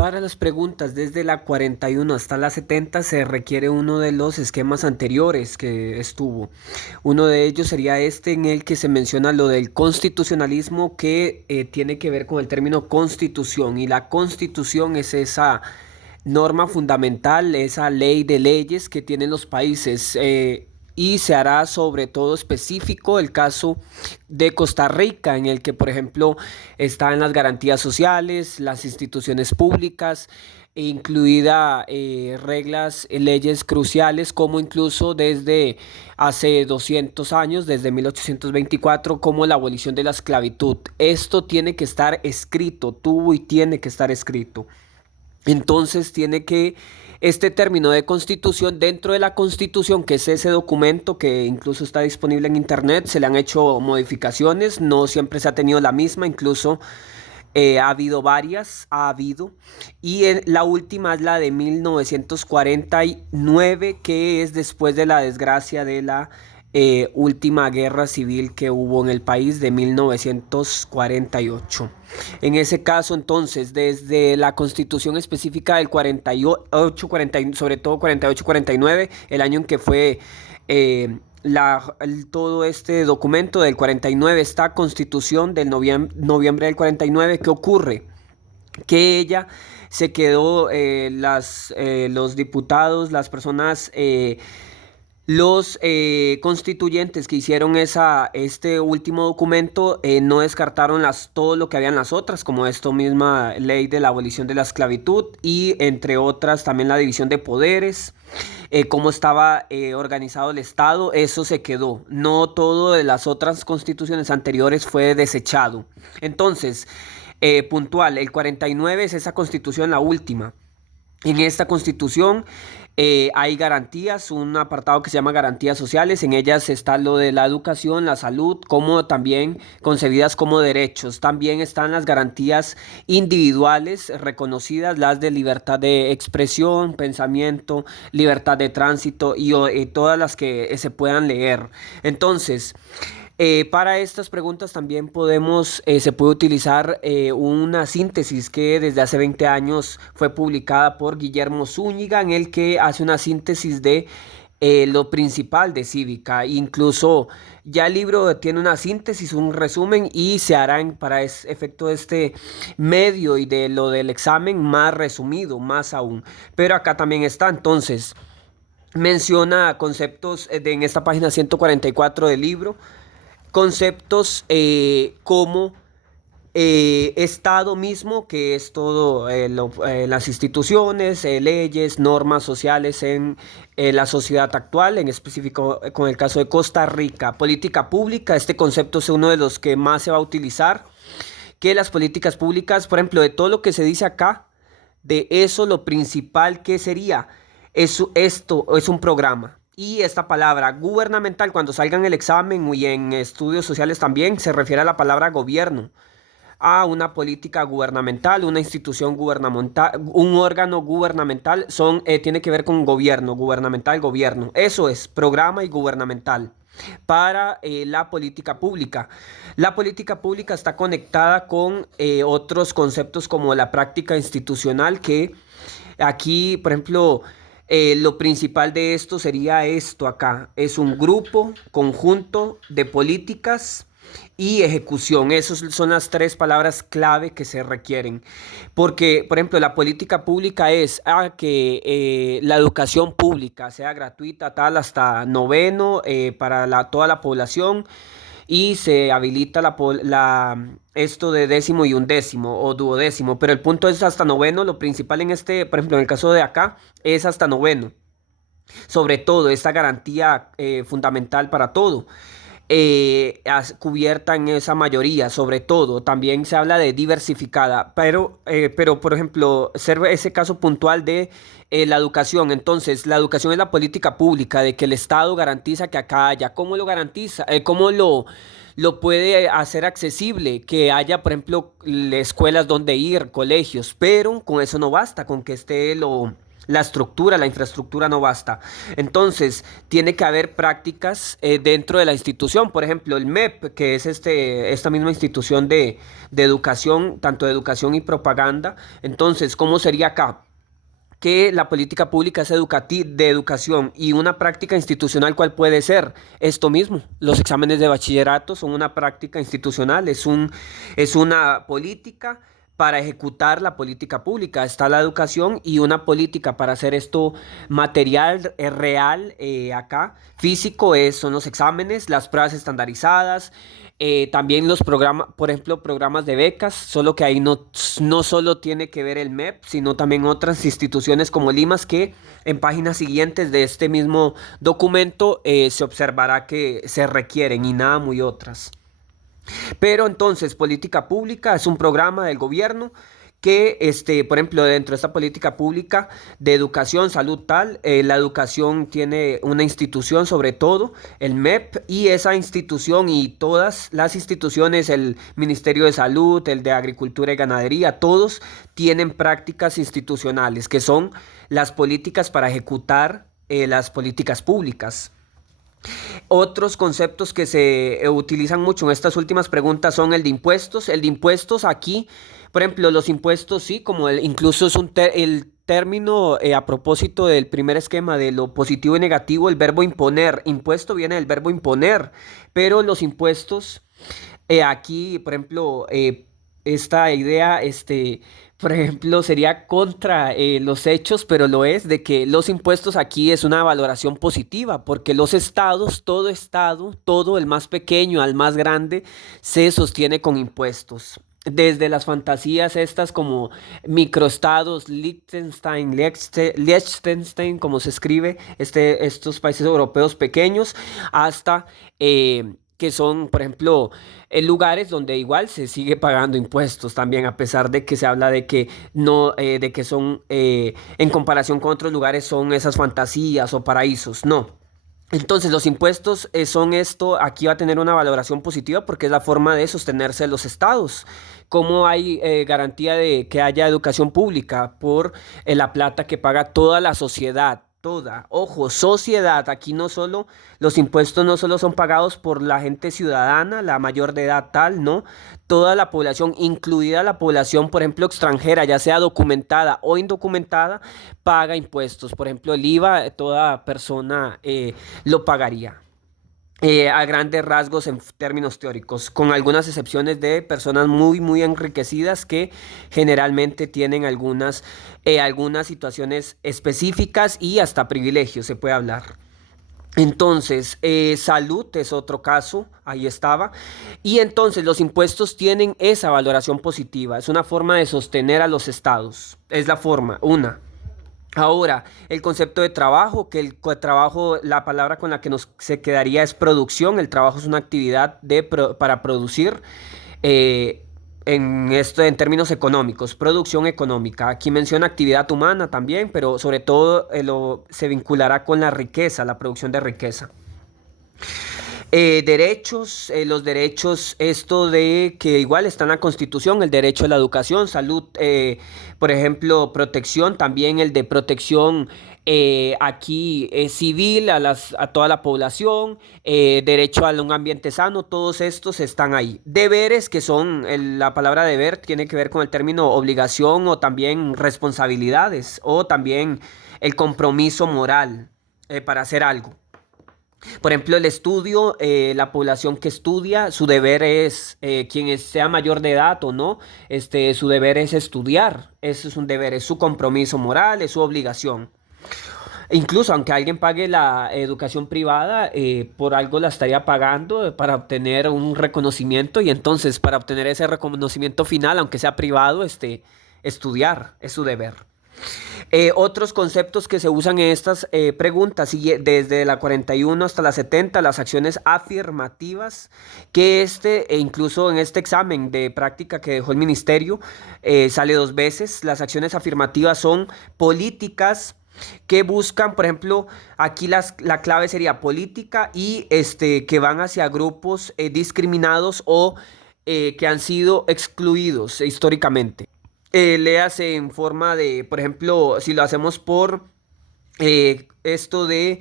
Para las preguntas desde la 41 hasta la 70 se requiere uno de los esquemas anteriores que estuvo. Uno de ellos sería este en el que se menciona lo del constitucionalismo que tiene que ver con el término constitución, y la constitución es esa norma fundamental, esa ley de leyes que tienen los países. Y se hará sobre todo específico el caso de Costa Rica, en el que, por ejemplo, están las garantías sociales, las instituciones públicas, incluida reglas, leyes cruciales, como incluso desde hace 200 años, desde 1824, como la abolición de la esclavitud. Esto tiene que estar escrito, tuvo y tiene que estar escrito. Entonces tiene que este término de constitución, dentro de la constitución, que es ese documento que incluso está disponible en internet, se le han hecho modificaciones, no siempre se ha tenido la misma, incluso ha habido varias, y la última es la de 1949, que es después de la desgracia de la última guerra civil que hubo en el país de 1948. En ese caso, entonces, desde la constitución específica del 48, 40, sobre todo 48-49, el año en que fue todo este documento del 49, esta constitución del noviembre del 49, ¿qué ocurre? Que ella se quedó, los diputados, las personas, los constituyentes que hicieron este último documento, no descartaron todo lo que habían las otras, como esta misma ley de la abolición de la esclavitud y entre otras también la división de poderes, cómo estaba organizado el Estado. Eso se quedó. No todo de las otras constituciones anteriores fue desechado. Entonces, puntual, el 49 es esa constitución, la última. En esta constitución hay garantías, un apartado que se llama garantías sociales. En ellas está lo de la educación, la salud, como también concebidas como derechos. También están las garantías individuales reconocidas, las de libertad de expresión, pensamiento, libertad de tránsito y todas las que se puedan leer. Entonces, para estas preguntas también se puede utilizar una síntesis que desde hace 20 años fue publicada por Guillermo Zúñiga, en el que hace una síntesis de lo principal de cívica. Incluso ya el libro tiene una síntesis, un resumen, y se hará para efecto de este medio y de lo del examen más resumido, más aún. Pero acá también está, entonces, menciona conceptos en esta página 144 del libro. Conceptos como Estado mismo, que es todo las instituciones, leyes, normas sociales en la sociedad actual, en específico con el caso de Costa Rica. Política pública, este concepto es uno de los que más se va a utilizar, que las políticas públicas, por ejemplo, de todo lo que se dice acá, de eso lo principal que sería, esto es un programa. Y esta palabra gubernamental, cuando salga en el examen y en estudios sociales también, se refiere a la palabra gobierno, a una política gubernamental, una institución gubernamental, un órgano gubernamental, tiene que ver con gobierno, gubernamental, gobierno. Eso es programa y gubernamental. Para la política pública. La política pública está conectada con otros conceptos como la práctica institucional, que aquí, por ejemplo, lo principal de esto sería esto acá. Es un grupo, conjunto de políticas y ejecución. Esas son las tres palabras clave que se requieren. Porque, por ejemplo, la política pública es que la educación pública sea gratuita tal hasta noveno para toda la población, y se habilita esto de décimo y undécimo o duodécimo, pero el punto es hasta noveno. Lo principal en por ejemplo, en el caso de acá, es hasta noveno. Sobre todo, esta garantía fundamental para todo, cubierta en esa mayoría. Sobre todo, también se habla de diversificada, pero por ejemplo, ser ese caso puntual de la educación. Entonces, la educación es la política pública de que el Estado garantiza que acá haya. ¿Cómo lo garantiza? ¿Cómo lo puede hacer accesible? Que haya, por ejemplo, escuelas donde ir, colegios, pero con eso no basta, con que esté la estructura, la infraestructura no basta. Entonces, tiene que haber prácticas dentro de la institución. Por ejemplo, el MEP, que es esta misma institución de educación, tanto de educación y propaganda. Entonces, ¿cómo sería acá? Que la política pública es de educación y una práctica institucional, ¿cuál puede ser? Esto mismo, los exámenes de bachillerato son una práctica institucional, es una política para ejecutar la política pública. Está la educación y una política para hacer esto material, real, acá. Físico son los exámenes, las pruebas estandarizadas, también los programas, por ejemplo, programas de becas, solo que ahí no solo tiene que ver el MEP, sino también otras instituciones como Limas que en páginas siguientes de este mismo documento se observará que se requieren y nada muy otras. Pero entonces, política pública es un programa del gobierno que, por ejemplo, dentro de esta política pública de educación, salud, tal, la educación tiene una institución sobre todo, el MEP, y esa institución y todas las instituciones, el Ministerio de Salud, el de Agricultura y Ganadería, todos tienen prácticas institucionales, que son las políticas para ejecutar las políticas públicas. Otros conceptos que se utilizan mucho en estas últimas preguntas son el de impuestos. El de impuestos aquí, por ejemplo, los impuestos sí, como incluso es el término a propósito del primer esquema de lo positivo y negativo, el verbo imponer. Impuesto viene del verbo imponer, pero los impuestos aquí, por ejemplo, esta idea, por ejemplo, sería contra los hechos, pero lo es, de que los impuestos aquí es una valoración positiva, porque los estados, todo el más pequeño al más grande, se sostiene con impuestos. Desde las fantasías estas como microestados, Liechtenstein, como se escribe, estos países europeos pequeños, hasta que son, por ejemplo, lugares donde igual se sigue pagando impuestos también, a pesar de que se habla de que no, de que son, en comparación con otros lugares, son esas fantasías o paraísos. No. Entonces los impuestos son esto, aquí va a tener una valoración positiva porque es la forma de sostenerse los estados. ¿Cómo hay garantía de que haya educación pública? Por la plata que paga toda la sociedad. Toda, ojo, sociedad, aquí no solo, los impuestos no solo son pagados por la gente ciudadana, la mayor de edad tal, no, toda la población, incluida la población, por ejemplo, extranjera, ya sea documentada o indocumentada, paga impuestos. Por ejemplo, el IVA, toda persona lo pagaría. A grandes rasgos en términos teóricos, con algunas excepciones de personas muy enriquecidas que generalmente tienen algunas situaciones específicas y hasta privilegios se puede hablar. Entonces, salud es otro caso, ahí estaba. Y entonces los impuestos tienen esa valoración positiva, es una forma de sostener a los estados, es la forma, una. Ahora, el concepto de trabajo, que trabajo, la palabra con la que nos se quedaría es producción. El trabajo es una actividad para producir en términos económicos, producción económica. Aquí menciona actividad humana también, pero sobre todo se vinculará con la riqueza, la producción de riqueza. Derechos, los derechos, esto de que igual está en la Constitución, el derecho a la educación, salud, por ejemplo, protección, también el de protección aquí civil a toda la población, derecho a un ambiente sano, todos estos están ahí. Deberes, que son, la palabra deber tiene que ver con el término obligación o también responsabilidades o también el compromiso moral para hacer algo. Por ejemplo, el estudio, la población que estudia, su deber es, sea mayor de edad o no, su deber es estudiar. Eso es un deber, es su compromiso moral, es su obligación. Incluso aunque alguien pague la educación privada, por algo la estaría pagando para obtener un reconocimiento y entonces para obtener ese reconocimiento final, aunque sea privado, estudiar es su deber. Otros conceptos que se usan en estas preguntas, y desde la 41 hasta la 70, las acciones afirmativas, que incluso en este examen de práctica que dejó el ministerio, sale dos veces. Las acciones afirmativas son políticas que buscan, por ejemplo, aquí la clave sería política y que van hacia grupos discriminados o que han sido excluidos históricamente. léase en forma de, por ejemplo, si lo hacemos por esto de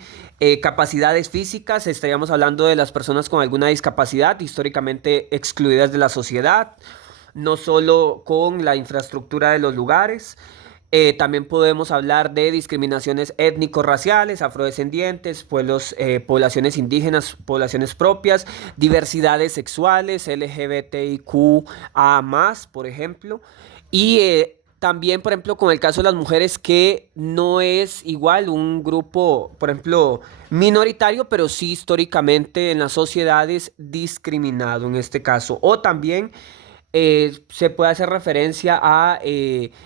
capacidades físicas, estaríamos hablando de las personas con alguna discapacidad históricamente excluidas de la sociedad, no solo con la infraestructura de los lugares. También podemos hablar de discriminaciones étnico-raciales, afrodescendientes, pueblos, poblaciones indígenas, poblaciones propias, diversidades sexuales, LGBTIQA+, por ejemplo. Y también, por ejemplo, con el caso de las mujeres, que no es igual un grupo, por ejemplo, minoritario, pero sí históricamente en las sociedades discriminado en este caso. O también se puede hacer referencia a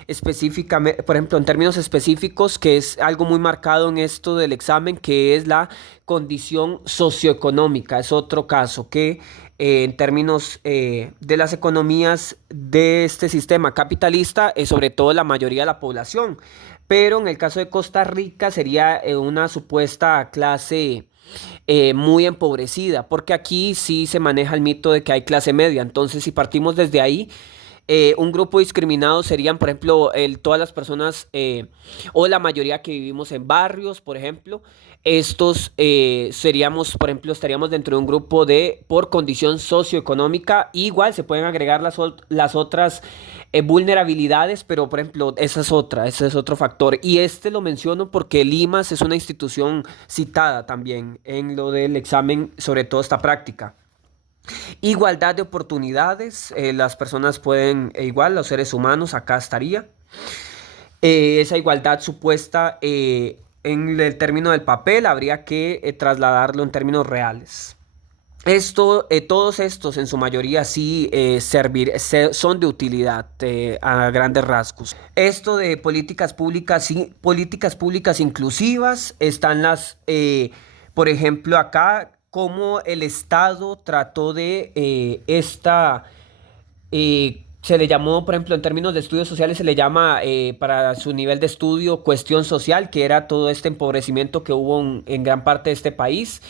específicamente, por ejemplo, en términos específicos, que es algo muy marcado en esto del examen, que es la condición socioeconómica. Es otro caso que en términos de las economías de este sistema capitalista es sobre todo la mayoría de la población. Pero en el caso de Costa Rica sería una supuesta clase muy empobrecida, porque aquí sí se maneja el mito de que hay clase media. Entonces, si partimos desde ahí, un grupo discriminado serían, por ejemplo, todas las personas o la mayoría que vivimos en barrios, por ejemplo. Estos seríamos, por ejemplo, estaríamos dentro de un grupo de por condición socioeconómica. Igual se pueden agregar las otras vulnerabilidades, pero por ejemplo, ese es otro factor. Y este lo menciono porque el IMAS es una institución citada también en lo del examen, sobre todo esta práctica. Igualdad de oportunidades, las personas pueden, igual los seres humanos, acá estaría. Esa igualdad supuesta en el término del papel habría que trasladarlo en términos reales. Todos estos en su mayoría sí son de utilidad a grandes rasgos. Esto de políticas públicas inclusivas están por ejemplo, acá cómo el Estado trató de se le llamó, por ejemplo, en términos de estudios sociales, se le llama para su nivel de estudio cuestión social, que era todo este empobrecimiento que hubo en gran parte de este país,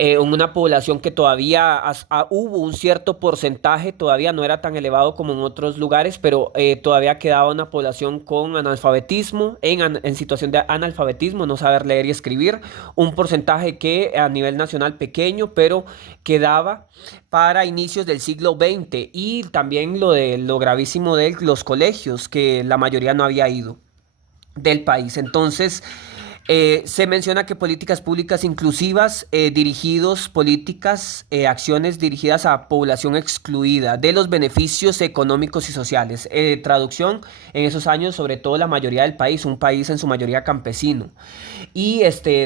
en una población que todavía hubo un cierto porcentaje, todavía no era tan elevado como en otros lugares, pero todavía quedaba una población con analfabetismo, en situación de analfabetismo, no saber leer y escribir, un porcentaje que a nivel nacional pequeño, pero quedaba para inicios del siglo XX. Y también lo gravísimo de los colegios, que la mayoría no había ido del país. Entonces, se menciona que políticas públicas inclusivas, acciones dirigidas a población excluida de los beneficios económicos y sociales. Traducción, en esos años, sobre todo la mayoría del país, un país en su mayoría campesino. Y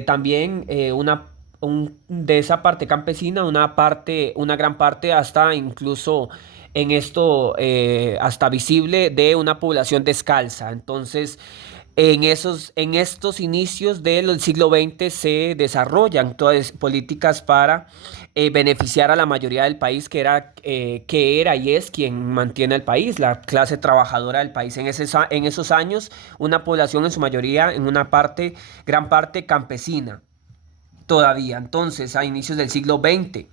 también de esa parte campesina, una gran parte hasta incluso en esto, hasta visible de una población descalza. Entonces, en estos inicios del siglo XX se desarrollan todas políticas para beneficiar a la mayoría del país, que era y es quien mantiene el país, la clase trabajadora del país. En esos años, una población en su mayoría, en una parte, gran parte campesina todavía. Entonces, a inicios del siglo XX.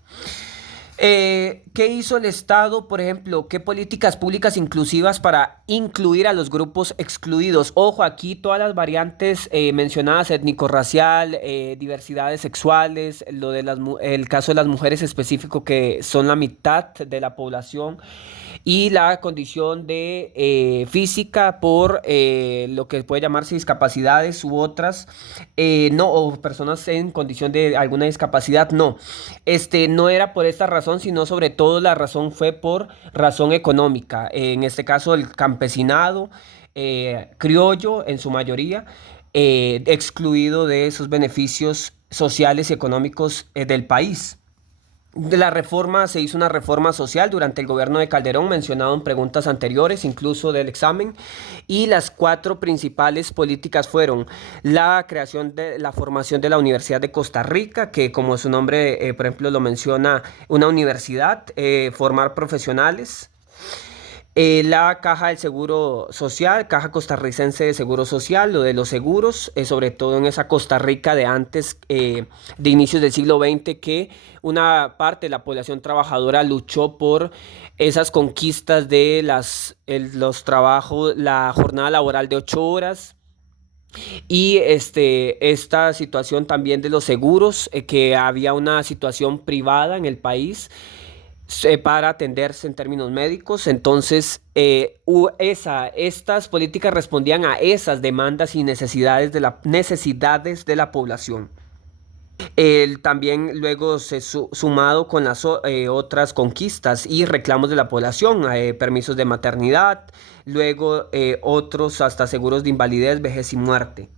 ¿Qué hizo el Estado, por ejemplo? ¿Qué políticas públicas inclusivas para incluir a los grupos excluidos? Ojo, aquí todas las variantes mencionadas, étnico-racial, diversidades sexuales, el caso de las mujeres específico, que son la mitad de la población, y la condición de física por lo que puede llamarse discapacidades u otras, no, o personas en condición de alguna discapacidad, no. No era por esta razón, sino sobre todo la razón fue por razón económica. En este caso, el campesinado criollo en su mayoría, excluido de esos beneficios sociales y económicos del país. Se hizo una reforma social durante el gobierno de Calderón, mencionado en preguntas anteriores, incluso del examen, y las cuatro principales políticas fueron la formación de la Universidad de Costa Rica, que como su nombre, por ejemplo, lo menciona, una universidad, formar profesionales, La Caja del Seguro Social, Caja Costarricense de Seguro Social, lo de los seguros, sobre todo en esa Costa Rica de antes, de inicios del siglo XX, que una parte de la población trabajadora luchó por esas conquistas de los trabajos, la jornada laboral de 8 horas. Y esta situación también de los seguros, que había una situación privada en el país para atenderse en términos médicos. Entonces, estas políticas respondían a esas demandas y necesidades de la población. También luego sumado con las otras conquistas y reclamos de la población, permisos de maternidad, luego otros hasta seguros de invalidez, vejez y muerte.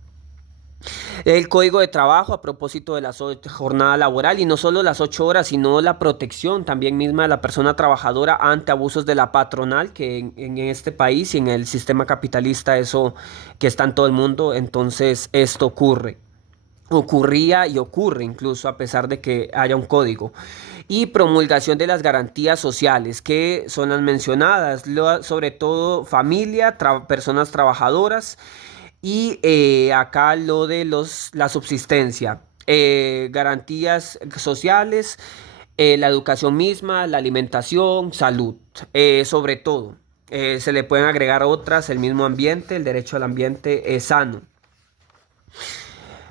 El código de trabajo a propósito de la jornada laboral, y no solo las 8 horas, sino la protección también misma de la persona trabajadora ante abusos de la patronal, que en este país y en el sistema capitalista eso que está en todo el mundo. Entonces esto ocurría y ocurre incluso a pesar de que haya un código. Y promulgación de las garantías sociales, que son las mencionadas, sobre todo familia, personas trabajadoras, y acá lo de la subsistencia, garantías sociales, la educación misma, la alimentación, salud, sobre todo. Se le pueden agregar otras, el mismo ambiente, el derecho al ambiente sano.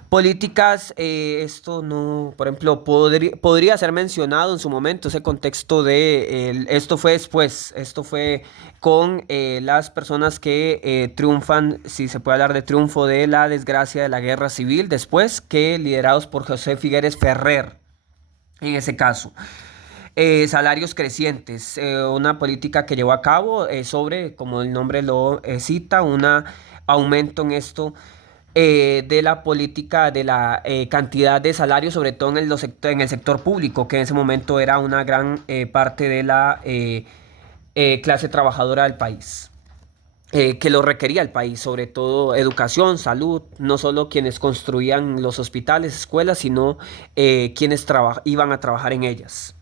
Políticas, esto no, por ejemplo, podría ser mencionado en su momento, ese contexto esto fue después, esto fue con las personas que triunfan, si se puede hablar de triunfo de la desgracia de la guerra civil, después que liderados por José Figueres Ferrer, en ese caso. Salarios crecientes, una política que llevó a cabo sobre, como el nombre lo cita, un aumento en esto de la política de la cantidad de salarios, sobre todo en el sector público, que en ese momento era una gran parte de la clase trabajadora del país. Que lo requería el país, sobre todo educación, salud, no solo quienes construían los hospitales, escuelas, sino quienes iban a trabajar en ellas.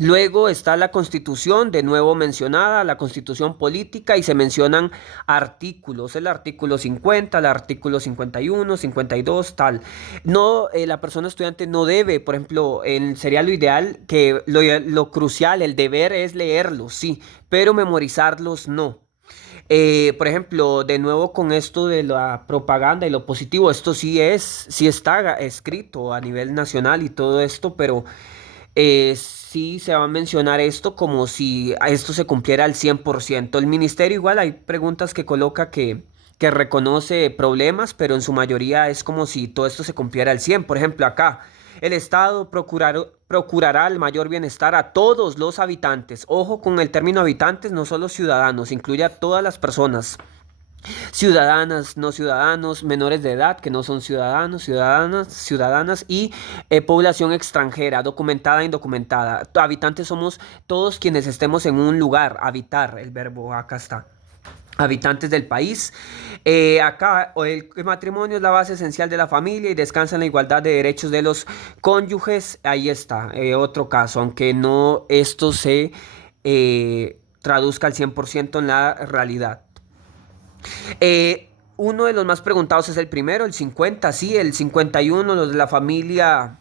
Luego está la Constitución, de nuevo mencionada, la Constitución política, y se mencionan artículos, el artículo 50, el artículo 51, 52, tal. No, la persona estudiante no debe, por ejemplo, sería lo ideal, que lo crucial, el deber es leerlos, sí, pero memorizarlos no. Por ejemplo, de nuevo con esto de la propaganda y lo positivo, esto sí está escrito a nivel nacional y todo esto, pero sí se va a mencionar esto como si esto se cumpliera al 100%. El ministerio igual hay preguntas que coloca que reconoce problemas, pero en su mayoría es como si todo esto se cumpliera al 100%. Por ejemplo, acá, el Estado procurará el mayor bienestar a todos los habitantes. Ojo con el término habitantes, no solo ciudadanos, incluye a todas las personas. Ciudadanas, no ciudadanos, menores de edad que no son ciudadanos, ciudadanas y población extranjera, documentada e indocumentada. Habitantes somos todos quienes estemos en un lugar, habitar, el verbo acá está. Habitantes del país. Acá el matrimonio es la base esencial de la familia y descansa en la igualdad de derechos de los cónyuges. Ahí está, otro caso, aunque no esto se traduzca al 100% en la realidad. Uno de los más preguntados es el primero, el 50, sí, el 51, los de la familia,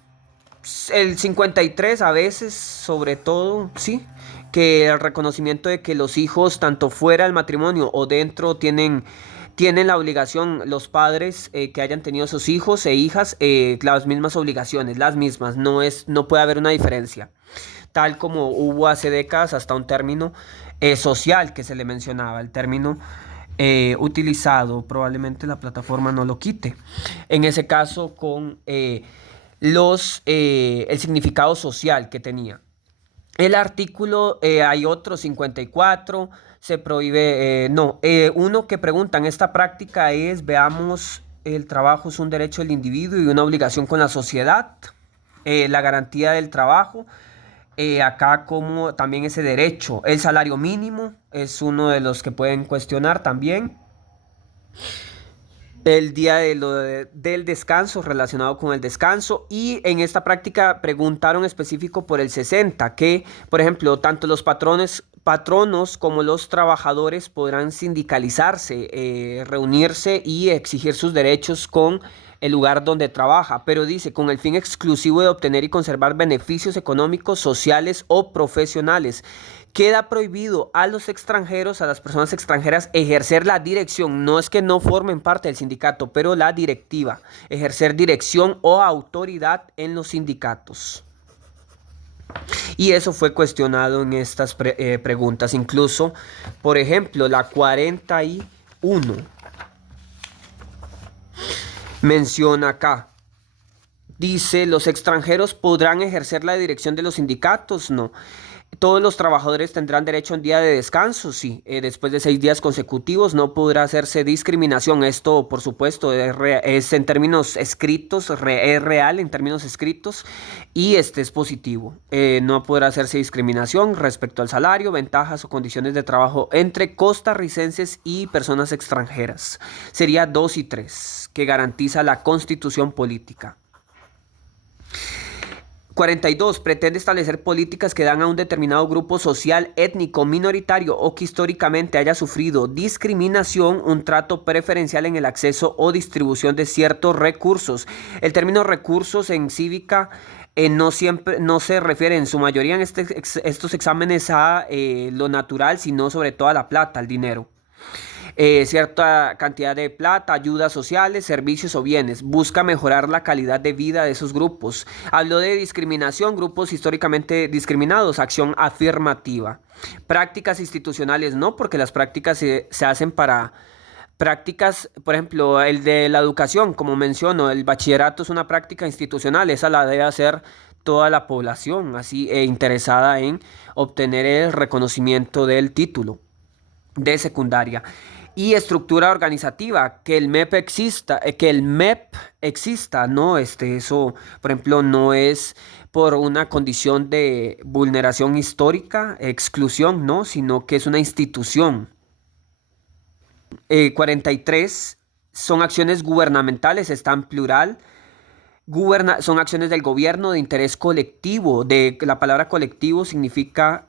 el 53 a veces, sobre todo, sí, que el reconocimiento de que los hijos, tanto fuera del matrimonio o dentro, tienen la obligación, los padres que hayan tenido sus hijos e hijas, las mismas obligaciones, las mismas, no puede haber una diferencia. Tal como hubo hace décadas hasta un término social que se le mencionaba, el término utilizado, probablemente la plataforma no lo quite. En ese caso con el significado social que tenía. El artículo, hay otro 54, se prohíbe, no, uno que preguntan, esta práctica es, veamos, el trabajo es un derecho del individuo y una obligación con la sociedad, la garantía del trabajo. Acá como también ese derecho, el salario mínimo es uno de los que pueden cuestionar también. El día del descanso, relacionado con el descanso, y en esta práctica preguntaron específico por el 60, que por ejemplo tanto los patronos como los trabajadores podrán sindicalizarse, reunirse y exigir sus derechos con el lugar donde trabaja, pero dice con el fin exclusivo de obtener y conservar beneficios económicos, sociales o profesionales. Queda prohibido a los extranjeros, a las personas extranjeras, ejercer la dirección. No es que no formen parte del sindicato, pero la directiva, ejercer dirección o autoridad en los sindicatos. Y eso fue cuestionado en estas preguntas. Incluso, por ejemplo, la 41 menciona acá. Dice, ¿los extranjeros podrán ejercer la dirección de los sindicatos? No. ¿Todos los trabajadores tendrán derecho a un día de descanso? Sí. Después de 6 días consecutivos no podrá hacerse discriminación. Esto, por supuesto, es en términos escritos, es real en términos escritos y este es positivo. No podrá hacerse discriminación respecto al salario, ventajas o condiciones de trabajo entre costarricenses y personas extranjeras. Sería 2 y 3, que garantiza la Constitución política. 42. Pretende establecer políticas que dan a un determinado grupo social, étnico, minoritario o que históricamente haya sufrido discriminación un trato preferencial en el acceso o distribución de ciertos recursos. El término recursos en cívica no se refiere en su mayoría en estos exámenes a lo natural, sino sobre todo a la plata, al dinero. Cierta cantidad de plata, ayudas sociales, servicios o bienes. Busca mejorar la calidad de vida de esos grupos. Habló de discriminación, grupos históricamente discriminados, acción afirmativa. Prácticas institucionales no, porque las prácticas se hacen para prácticas, por ejemplo, el de la educación, como menciono, el bachillerato es una práctica institucional, esa la debe hacer toda la población, así interesada en obtener el reconocimiento del título de secundaria. Y estructura organizativa, que el MEP exista, ¿no? Eso, por ejemplo, no es por una condición de vulneración histórica, exclusión, ¿no? Sino que es una institución. 43 son acciones gubernamentales, está en plural. Son acciones del gobierno de interés colectivo. La palabra colectivo significa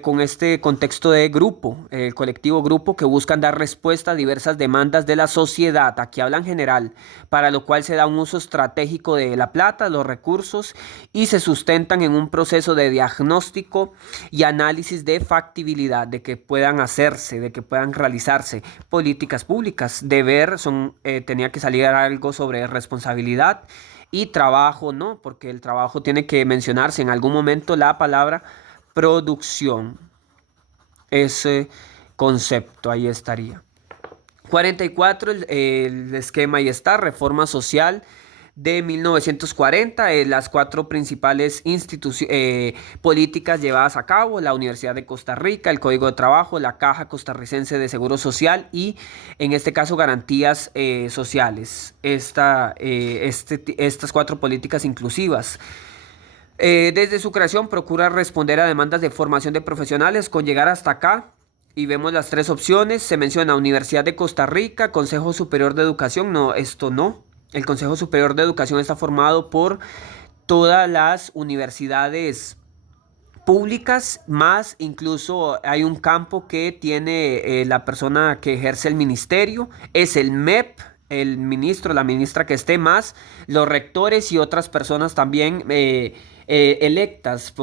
con este contexto de grupo, el colectivo grupo que buscan dar respuesta a diversas demandas de la sociedad, aquí hablan general, para lo cual se da un uso estratégico de la plata, los recursos y se sustentan en un proceso de diagnóstico y análisis de factibilidad, de que puedan hacerse, de que puedan realizarse políticas públicas. Tenía que salir algo sobre responsabilidad y trabajo, ¿no? Porque el trabajo tiene que mencionarse en algún momento la palabra producción. Ese concepto ahí estaría. 44, el esquema ahí está, reforma social de 1940, las 4 principales políticas llevadas a cabo: la Universidad de Costa Rica, el Código de Trabajo, la Caja Costarricense de Seguro Social y en este caso garantías sociales. Estas 4 políticas inclusivas. Desde su creación procura responder a demandas de formación de profesionales con llegar hasta acá. Y vemos las 3 opciones. Se menciona Universidad de Costa Rica, Consejo Superior de Educación. No, esto no. El Consejo Superior de Educación está formado por todas las universidades públicas, más incluso hay un campo que tiene la persona que ejerce el ministerio. Es el MEP, el ministro, la ministra que esté, más los rectores y otras personas también electas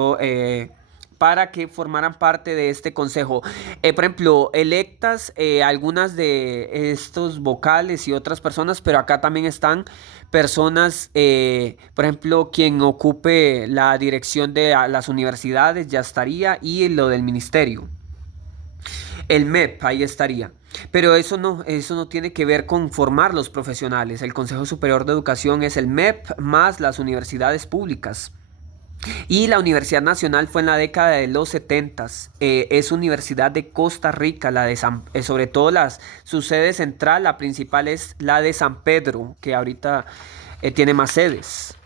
para que formaran parte de este consejo. Por ejemplo, electas algunas de estos vocales y otras personas, pero acá también están personas, por ejemplo, quien ocupe la dirección de las universidades ya estaría, y lo del ministerio. El MEP ahí estaría. Pero eso no tiene que ver con formar los profesionales. El Consejo Superior de Educación es el MEP más las universidades públicas. Y la Universidad Nacional fue en la década de los 70s. Es Universidad de Costa Rica, sobre todo su sede central, la principal es la de San Pedro, que ahorita tiene más sedes.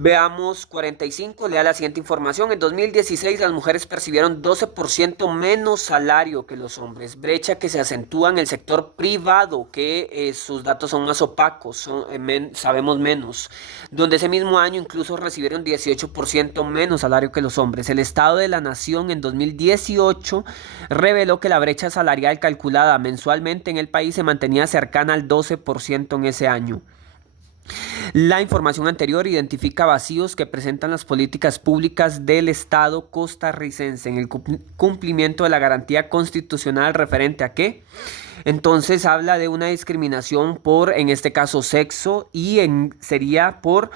Veamos 45, lea la siguiente información. En 2016 las mujeres percibieron 12% menos salario que los hombres, brecha que se acentúa en el sector privado, que sus datos son más opacos, sabemos menos, donde ese mismo año incluso recibieron 18% menos salario que los hombres. El Estado de la Nación en 2018 reveló que la brecha salarial calculada mensualmente en el país se mantenía cercana al 12% en ese año. La información anterior identifica vacíos que presentan las políticas públicas del Estado costarricense en el cumplimiento de la garantía constitucional referente a qué. Entonces habla de una discriminación por, en este caso, sexo y sería por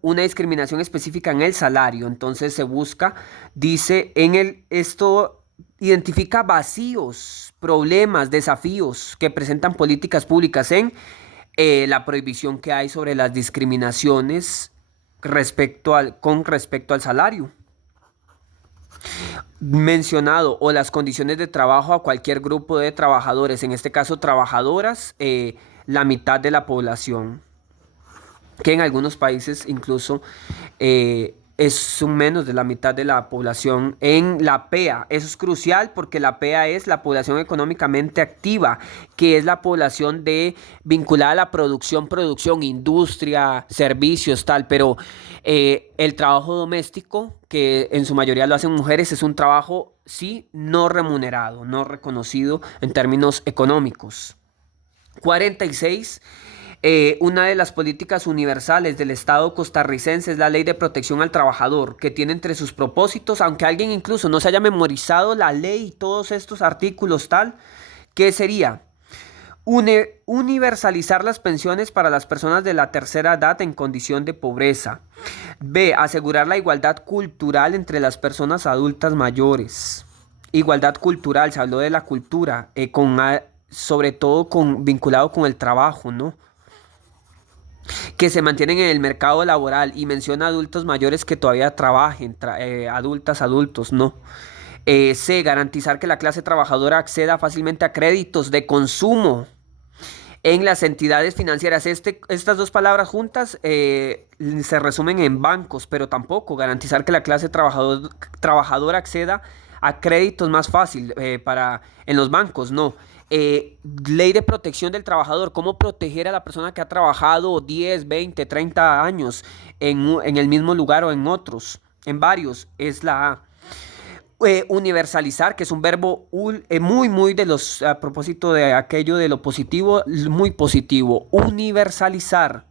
una discriminación específica en el salario. Entonces se busca, dice, esto identifica vacíos, problemas, desafíos que presentan políticas públicas en la prohibición que hay sobre las discriminaciones con respecto al salario mencionado o las condiciones de trabajo a cualquier grupo de trabajadores, en este caso trabajadoras, la mitad de la población, que en algunos países incluso es menos de la mitad de la población en la PEA. Eso es crucial porque la PEA es la población económicamente activa, que es la población vinculada a la producción, industria, servicios, tal. Pero el trabajo doméstico, que en su mayoría lo hacen mujeres, es un trabajo, sí, no remunerado, no reconocido en términos económicos. 46. Una de las políticas universales del Estado costarricense es la Ley de Protección al Trabajador, que tiene entre sus propósitos, aunque alguien incluso no se haya memorizado la ley y todos estos artículos tal, que sería universalizar las pensiones para las personas de la tercera edad en condición de pobreza. B. Asegurar la igualdad cultural entre las personas adultas mayores. Igualdad cultural, se habló de la cultura, sobre todo vinculado con el trabajo, ¿no? Que se mantienen en el mercado laboral, y menciona adultos mayores que todavía trabajen, adultos, no. C. Garantizar que la clase trabajadora acceda fácilmente a créditos de consumo en las entidades financieras. Estas dos palabras juntas se resumen en bancos, pero tampoco garantizar que la clase trabajadora acceda a créditos más fácil en los bancos, no. Ley de protección del trabajador, cómo proteger a la persona que ha trabajado 10, 20, 30 años en el mismo lugar o en otros, en varios, es la A. Universalizar, que es un verbo muy de los, a propósito de aquello de lo positivo, muy positivo. Universalizar,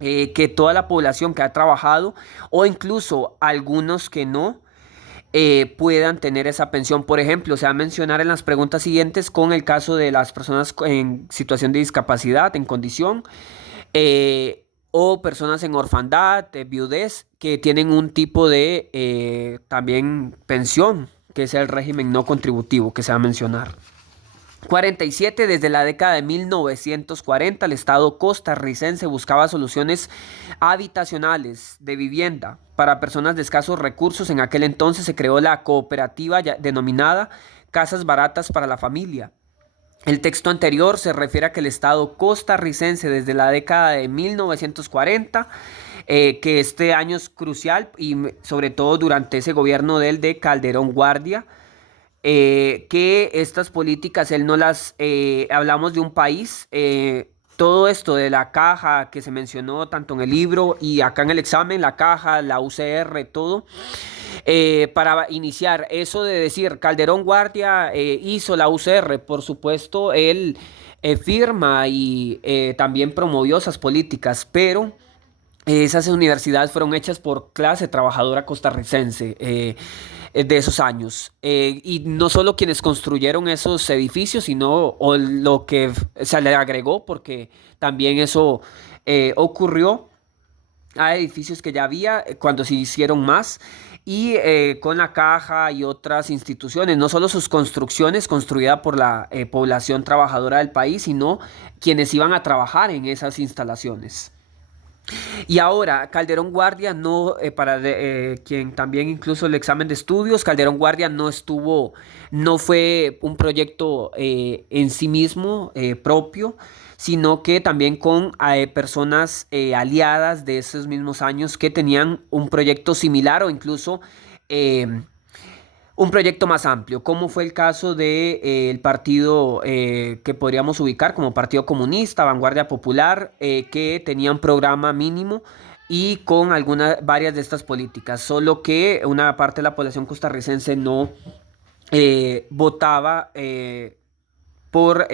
que toda la población que ha trabajado, o incluso algunos que no, puedan tener esa pensión. Por ejemplo, se va a mencionar en las preguntas siguientes con el caso de las personas en situación de discapacidad, en condición, o personas en orfandad, viudez, que tienen un tipo de también pensión, que es el régimen no contributivo que se va a mencionar. 47. Desde la década de 1940, el Estado costarricense buscaba soluciones habitacionales de vivienda para personas de escasos recursos. En aquel entonces se creó la cooperativa denominada Casas Baratas para la Familia. El texto anterior se refiere a que el Estado costarricense desde la década de 1940, que este año es crucial y sobre todo durante ese gobierno de Calderón Guardia, que estas políticas él no las hablamos de un país, todo esto de la caja que se mencionó tanto en el libro y acá en el examen, la caja, la UCR, todo, para iniciar eso de decir Calderón Guardia hizo la UCR, por supuesto él firma y también promovió esas políticas, pero esas universidades fueron hechas por clase trabajadora costarricense de esos años. Y no solo quienes construyeron esos edificios, sino lo que se le agregó, porque también eso ocurrió a edificios que ya había cuando se hicieron más. Y con la caja y otras instituciones, no solo sus construcciones construidas por la población trabajadora del país, sino quienes iban a trabajar en esas instalaciones. Y ahora, Calderón Guardia no, quien también incluso el examen de estudios, Calderón Guardia no estuvo, no fue un proyecto en sí mismo propio, sino que también con personas aliadas de esos mismos años que tenían un proyecto similar o incluso eh, un proyecto más amplio, como fue el caso de, el partido que podríamos ubicar como Partido Comunista, Vanguardia Popular, que tenía un programa mínimo y con varias de estas políticas, solo que una parte de la población costarricense no votaba por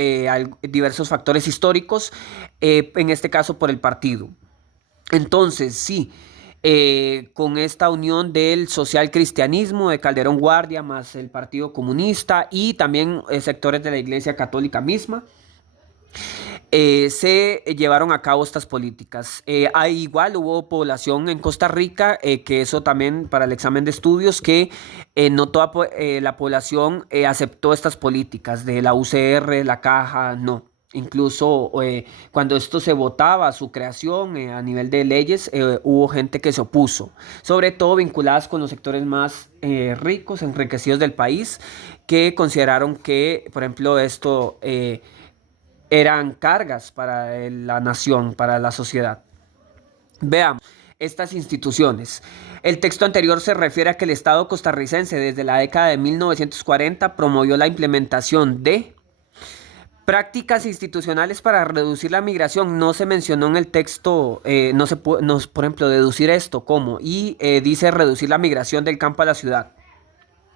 diversos factores históricos, en este caso por el partido. Entonces, sí, con esta unión del social cristianismo de Calderón Guardia más el Partido Comunista y también sectores de la Iglesia Católica misma, se llevaron a cabo estas políticas. Igual hubo población en Costa Rica, que eso también para el examen de estudios, que no toda la población aceptó estas políticas de la UCR, la Caja, no. Incluso cuando esto se votaba, su creación a nivel de leyes, hubo gente que se opuso, sobre todo vinculadas con los sectores más ricos, enriquecidos del país, que consideraron que, por ejemplo, esto eran cargas para la nación, para la sociedad. Veamos estas instituciones. El texto anterior se refiere a que el Estado costarricense desde la década de 1940 promovió la implementación de prácticas institucionales para reducir la migración. No se mencionó en el texto, no se puede, no, por ejemplo, deducir esto como, y dice reducir la migración del campo a la ciudad.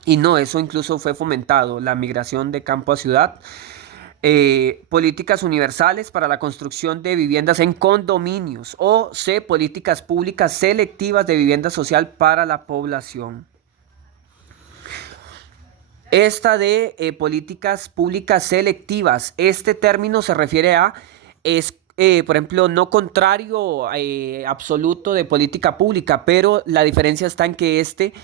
Y no, eso incluso fue fomentado, la migración de campo a ciudad. Políticas universales para la construcción de viviendas en condominios o C, políticas públicas selectivas de vivienda social para la población. Esta de políticas públicas selectivas, este término se refiere a, es, por ejemplo, no contrario absoluto de política pública, pero la diferencia está en que este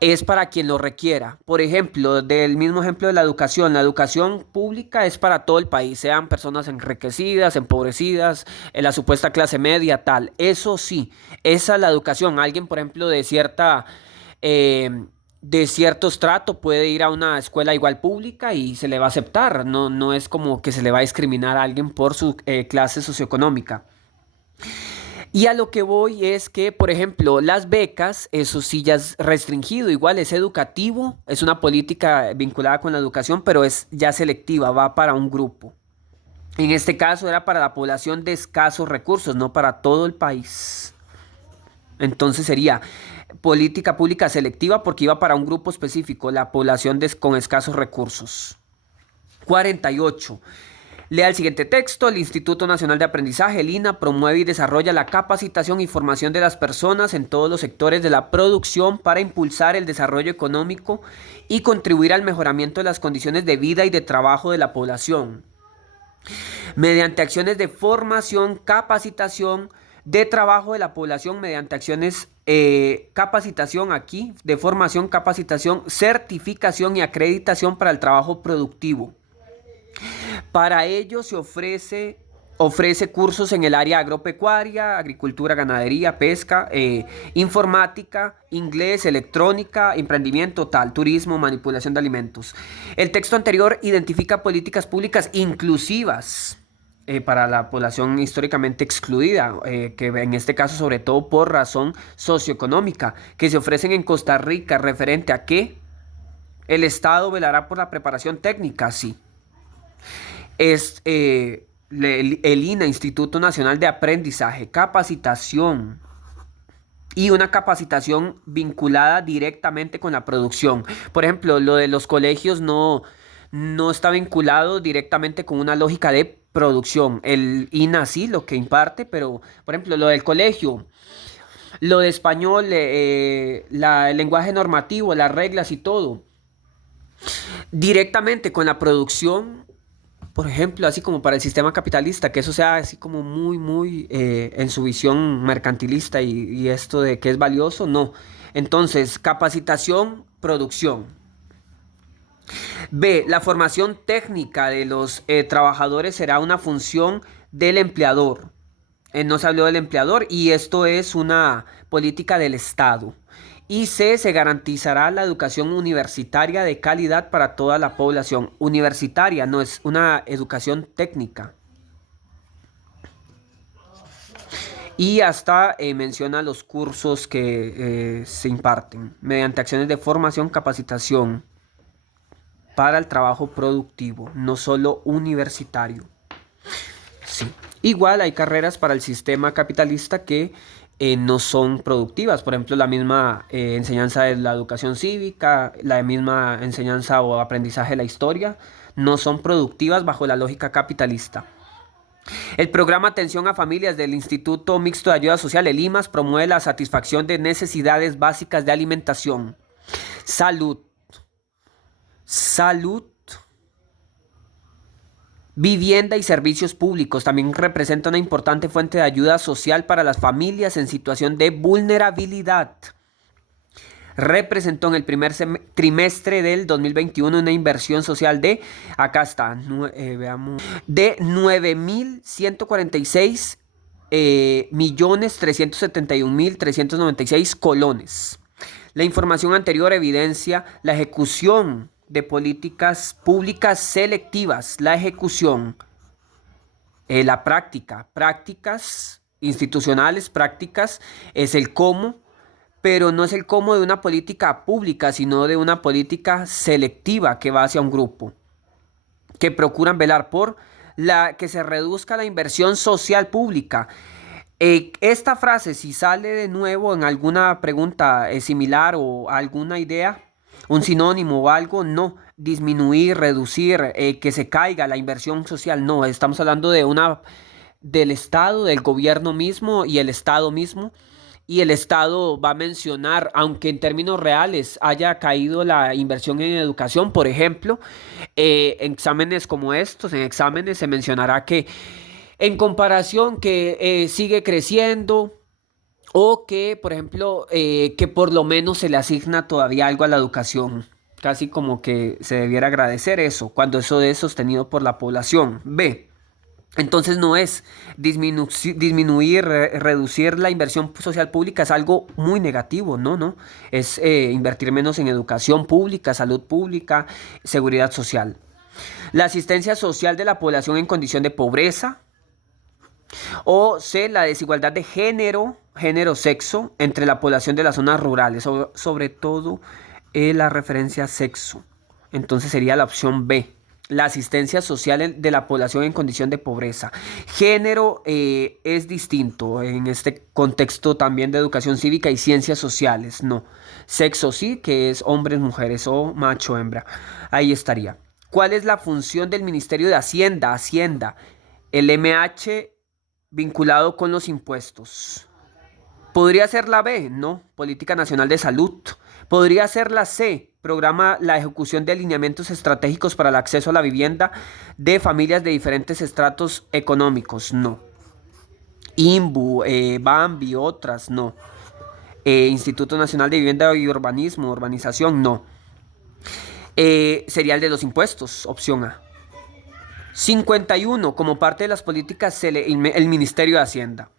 es para quien lo requiera. Por ejemplo, del mismo ejemplo de la educación pública es para todo el país, sean personas enriquecidas, empobrecidas, en la supuesta clase media, tal. Eso sí, esa es la educación. Alguien, por ejemplo, eh, de cierto estrato puede ir a una escuela igual pública y se le va a aceptar. No, no es como que se le va a discriminar a alguien por su clase socioeconómica. Y a lo que voy es que, por ejemplo, las becas, eso sí ya es restringido, igual es educativo, es una política vinculada con la educación, pero es ya selectiva, va para un grupo. En este caso era para la población de escasos recursos, no para todo el país. Entonces sería política pública selectiva porque iba para un grupo específico, la población con escasos recursos. 48. Lea el siguiente texto. El Instituto Nacional de Aprendizaje, el INA, promueve y desarrolla la capacitación y formación de las personas en todos los sectores de la producción para impulsar el desarrollo económico y contribuir al mejoramiento de las condiciones de vida y de trabajo de la población, mediante acciones de formación, capacitación, de trabajo de la población, mediante acciones capacitación aquí, de formación, capacitación, certificación y acreditación para el trabajo productivo. Para ello se ofrece cursos en el área agropecuaria, agricultura, ganadería, pesca, informática, inglés, electrónica, emprendimiento, tal, turismo, manipulación de alimentos. El texto anterior identifica políticas públicas inclusivas para la población históricamente excluida, que en este caso sobre todo por razón socioeconómica, que se ofrecen en Costa Rica referente a que el Estado velará por la preparación técnica, sí. Es el INA, Instituto Nacional de Aprendizaje, capacitación y una capacitación vinculada directamente con la producción. Por ejemplo, lo de los colegios no está vinculado directamente con una lógica de producción. El INA sí, lo que imparte, pero por ejemplo, lo del colegio, lo de español, el lenguaje normativo, las reglas y todo, directamente con la producción. Por ejemplo, así como para el sistema capitalista, que eso sea así como muy en su visión mercantilista y esto de que es valioso, no. Entonces, capacitación, producción. B, la formación técnica de los trabajadores será una función del empleador. No se habló del empleador y esto es una política del Estado. Y C, se garantizará la educación universitaria de calidad para toda la población. Universitaria, no es una educación técnica. Y hasta menciona los cursos que se imparten mediante acciones de formación, capacitación para el trabajo productivo, no solo universitario. Sí. Igual hay carreras para el sistema capitalista que no son productivas. Por ejemplo, la misma enseñanza de la educación cívica, la misma enseñanza o aprendizaje de la historia, no son productivas bajo la lógica capitalista. El programa Atención a Familias del Instituto Mixto de Ayuda Social, el IMAS, promueve la satisfacción de necesidades básicas de alimentación, salud, vivienda y servicios públicos. También representa una importante fuente de ayuda social para las familias en situación de vulnerabilidad. Representó en el primer trimestre del 2021 una inversión social de, acá está, veamos, de 9.146 millones 371.396 colones. La información anterior evidencia la ejecución de políticas públicas selectivas, la ejecución, la práctica, prácticas institucionales, prácticas, es el cómo, pero no es el cómo de una política pública, sino de una política selectiva que va hacia un grupo, que procuran velar por que se reduzca la inversión social pública. Esta frase, si sale de nuevo en alguna pregunta similar o alguna idea, un sinónimo o algo, no. Disminuir, reducir, que se caiga la inversión social, no. Estamos hablando del Estado, del gobierno mismo y el Estado mismo. Y el Estado va a mencionar, aunque en términos reales haya caído la inversión en educación, por ejemplo, en exámenes como estos, en exámenes se mencionará que en comparación que sigue creciendo o que, por ejemplo, que por lo menos se le asigna todavía algo a la educación. Casi como que se debiera agradecer eso, cuando eso es sostenido por la población. B. Entonces no es disminuir, reducir la inversión social pública, es algo muy negativo, no. Es invertir menos en educación pública, salud pública, seguridad social. La asistencia social de la población en condición de pobreza. O C, la desigualdad de género-sexo entre la población de las zonas rurales, sobre todo la referencia a sexo. Entonces sería la opción B. La asistencia social de la población en condición de pobreza. Género es distinto en este contexto también de educación cívica y ciencias sociales. No. Sexo sí, que es hombres, mujeres o macho, hembra. Ahí estaría. ¿Cuál es la función del Ministerio de Hacienda? El MH vinculado con los impuestos. ¿Podría ser la B? No. Política Nacional de Salud. ¿Podría ser la C? Programa la ejecución de alineamientos estratégicos para el acceso a la vivienda de familias de diferentes estratos económicos. No. INBU, Bambi, otras, no. Instituto Nacional de Vivienda y Urbanismo, Urbanización, no. Sería el de los impuestos, opción A. 51, como parte de las políticas, el Ministerio de Hacienda.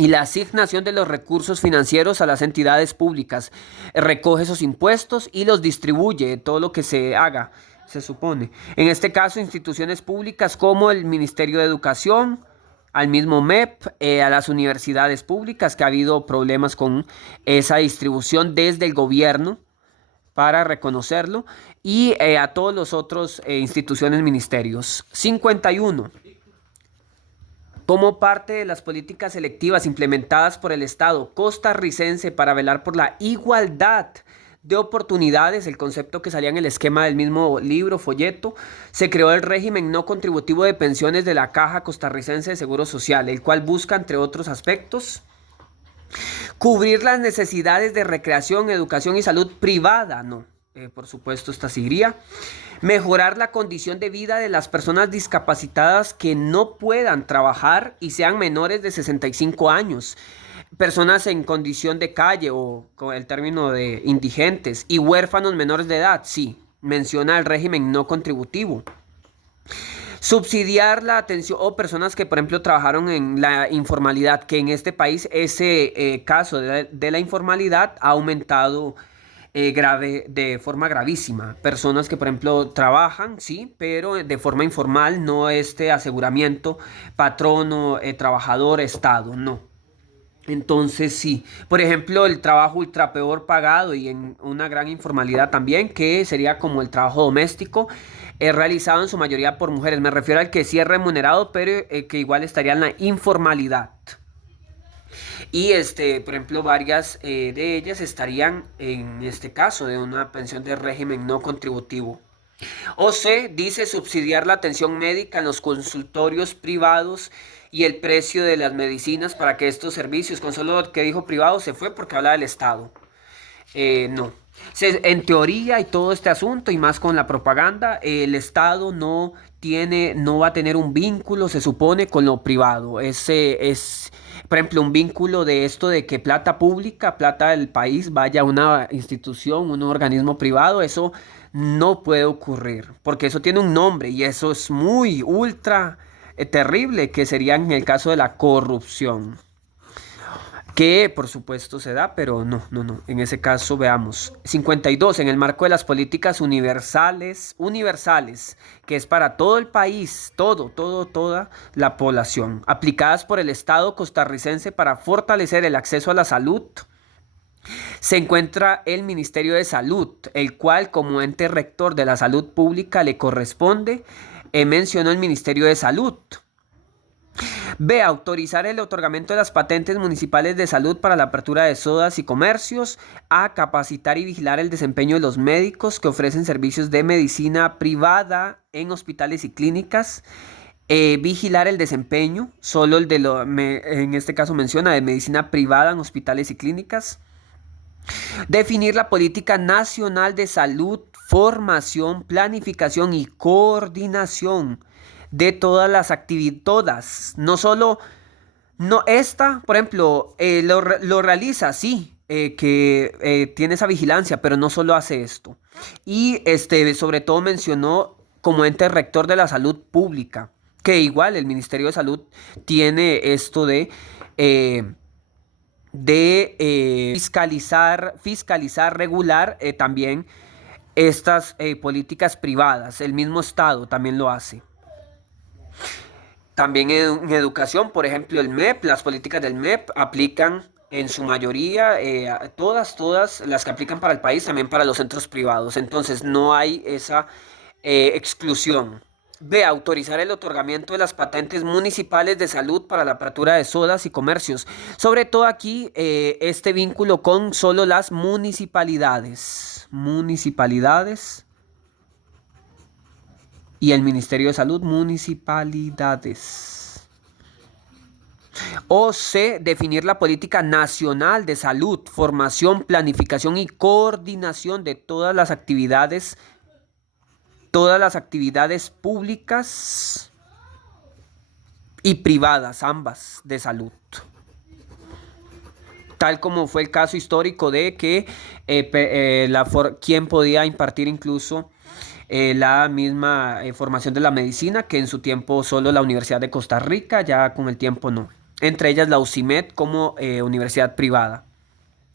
Y la asignación de los recursos financieros a las entidades públicas. Recoge esos impuestos y los distribuye, todo lo que se haga, se supone. En este caso, instituciones públicas como el Ministerio de Educación, al mismo MEP, a las universidades públicas, que ha habido problemas con esa distribución desde el gobierno, para reconocerlo, y a todos los otros instituciones, ministerios. 51. Como parte de las políticas selectivas implementadas por el Estado costarricense para velar por la igualdad de oportunidades, el concepto que salía en el esquema del mismo libro, folleto, se creó el régimen no contributivo de pensiones de la Caja Costarricense de Seguro Social, el cual busca, entre otros aspectos, cubrir las necesidades de recreación, educación y salud privada, no. Por supuesto, esta seguiría. Mejorar la condición de vida de las personas discapacitadas que no puedan trabajar y sean menores de 65 años. Personas en condición de calle o con el término de indigentes y huérfanos menores de edad, sí. Menciona el régimen no contributivo. Subsidiar la atención o personas que, por ejemplo, trabajaron en la informalidad, que en este país ese caso de la informalidad ha aumentado grave, de forma gravísima. Personas que, por ejemplo, trabajan, sí, pero de forma informal, no este aseguramiento patrono, trabajador, Estado, no. Entonces, sí, por ejemplo, el trabajo ultra peor pagado y en una gran informalidad también, que sería como el trabajo doméstico, es realizado en su mayoría por mujeres. Me refiero al que sí es remunerado, pero que igual estaría en la informalidad. Y por ejemplo, varias de ellas estarían en este caso de una pensión de régimen no contributivo. O C, dice subsidiar la atención médica en los consultorios privados y el precio de las medicinas para que estos servicios, con solo que dijo privado se fue porque habla del Estado. No. En teoría y todo este asunto y más con la propaganda, el Estado no va a tener un vínculo, se supone, con lo privado. Es, por ejemplo, un vínculo de esto de que plata pública, plata del país, vaya a una institución, un organismo privado, eso no puede ocurrir, porque eso tiene un nombre y eso es muy ultra terrible, que sería en el caso de la corrupción. Que por supuesto se da, pero no. En ese caso veamos. 52. En el marco de las políticas universales, que es para todo el país, toda la población, aplicadas por el Estado costarricense para fortalecer el acceso a la salud, se encuentra el Ministerio de Salud, el cual como ente rector de la salud pública le corresponde, mencionó el Ministerio de Salud. B. Autorizar el otorgamiento de las patentes municipales de salud para la apertura de sodas y comercios. A. Capacitar y vigilar el desempeño de los médicos que ofrecen servicios de medicina privada en hospitales y clínicas. Vigilar el desempeño, solo el de en este caso menciona de medicina privada en hospitales y clínicas. Definir la política nacional de salud, formación, planificación y coordinación de todas las actividades, no solo, no esta, por ejemplo, lo realiza, sí, que tiene esa vigilancia, pero no solo hace esto. Y sobre todo mencionó como ente rector de la salud pública, que igual el Ministerio de Salud tiene esto de fiscalizar, regular también estas políticas privadas. El mismo Estado también lo hace. También en educación, por ejemplo, el MEP, las políticas del MEP aplican en su mayoría, todas las que aplican para el país, también para los centros privados. Entonces no hay esa exclusión. B. Autorizar el otorgamiento de las patentes municipales de salud para la apertura de sodas y comercios. Sobre todo aquí este vínculo con solo las municipalidades. Municipalidades. Y el Ministerio de Salud, municipalidades. O C. Definir la política nacional de salud, formación, planificación y coordinación de todas las actividades públicas y privadas, ambas, de salud. Tal como fue el caso histórico de que quien podía impartir incluso la misma formación de la medicina, que en su tiempo solo la Universidad de Costa Rica, ya con el tiempo no. Entre ellas la UCIMED como universidad privada.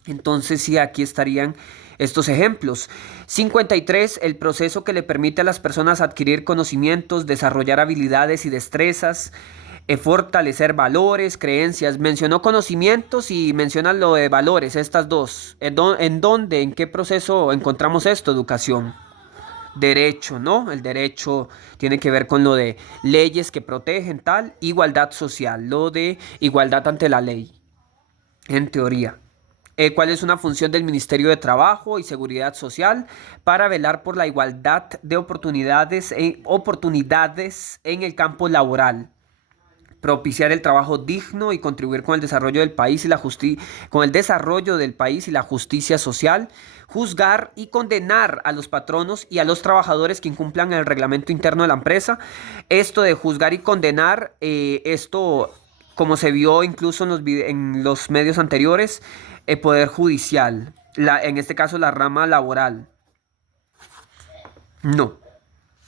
Entonces sí, aquí estarían estos ejemplos. 53. El proceso que le permite a las personas adquirir conocimientos, desarrollar habilidades y destrezas, fortalecer valores, creencias. Mencionó conocimientos y menciona lo de valores, estas dos. ¿En dónde, en qué proceso encontramos esto? Educación. Derecho, ¿no? El derecho tiene que ver con lo de leyes que protegen tal, igualdad social, lo de igualdad ante la ley, en teoría. ¿Cuál es una función del Ministerio de Trabajo y Seguridad Social? Para velar por la igualdad de oportunidades en el campo laboral. Propiciar el trabajo digno y contribuir con el desarrollo del país y la justicia social. Juzgar y condenar a los patronos y a los trabajadores que incumplan el reglamento interno de la empresa. Esto de juzgar y condenar, como se vio incluso en los medios anteriores, el poder judicial, en este caso la rama laboral. No.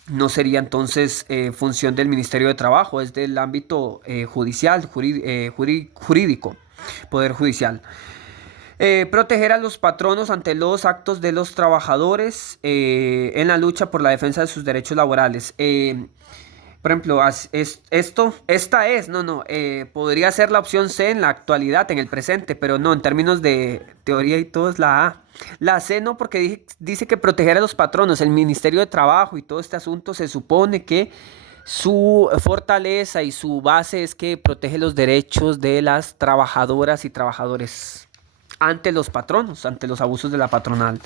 No sería entonces función del Ministerio de Trabajo, es del ámbito judicial, jurídico, poder judicial. Proteger a los patronos ante los actos de los trabajadores en la lucha por la defensa de sus derechos laborales. Por ejemplo, esta es, no, no, podría ser la opción C en la actualidad, en el presente, pero no, en términos de teoría y todo es la A. La C no, porque dice que proteger a los patronos, el Ministerio de Trabajo y todo este asunto se supone que su fortaleza y su base es que protege los derechos de las trabajadoras y trabajadores ante los patronos, ante los abusos de la patronal.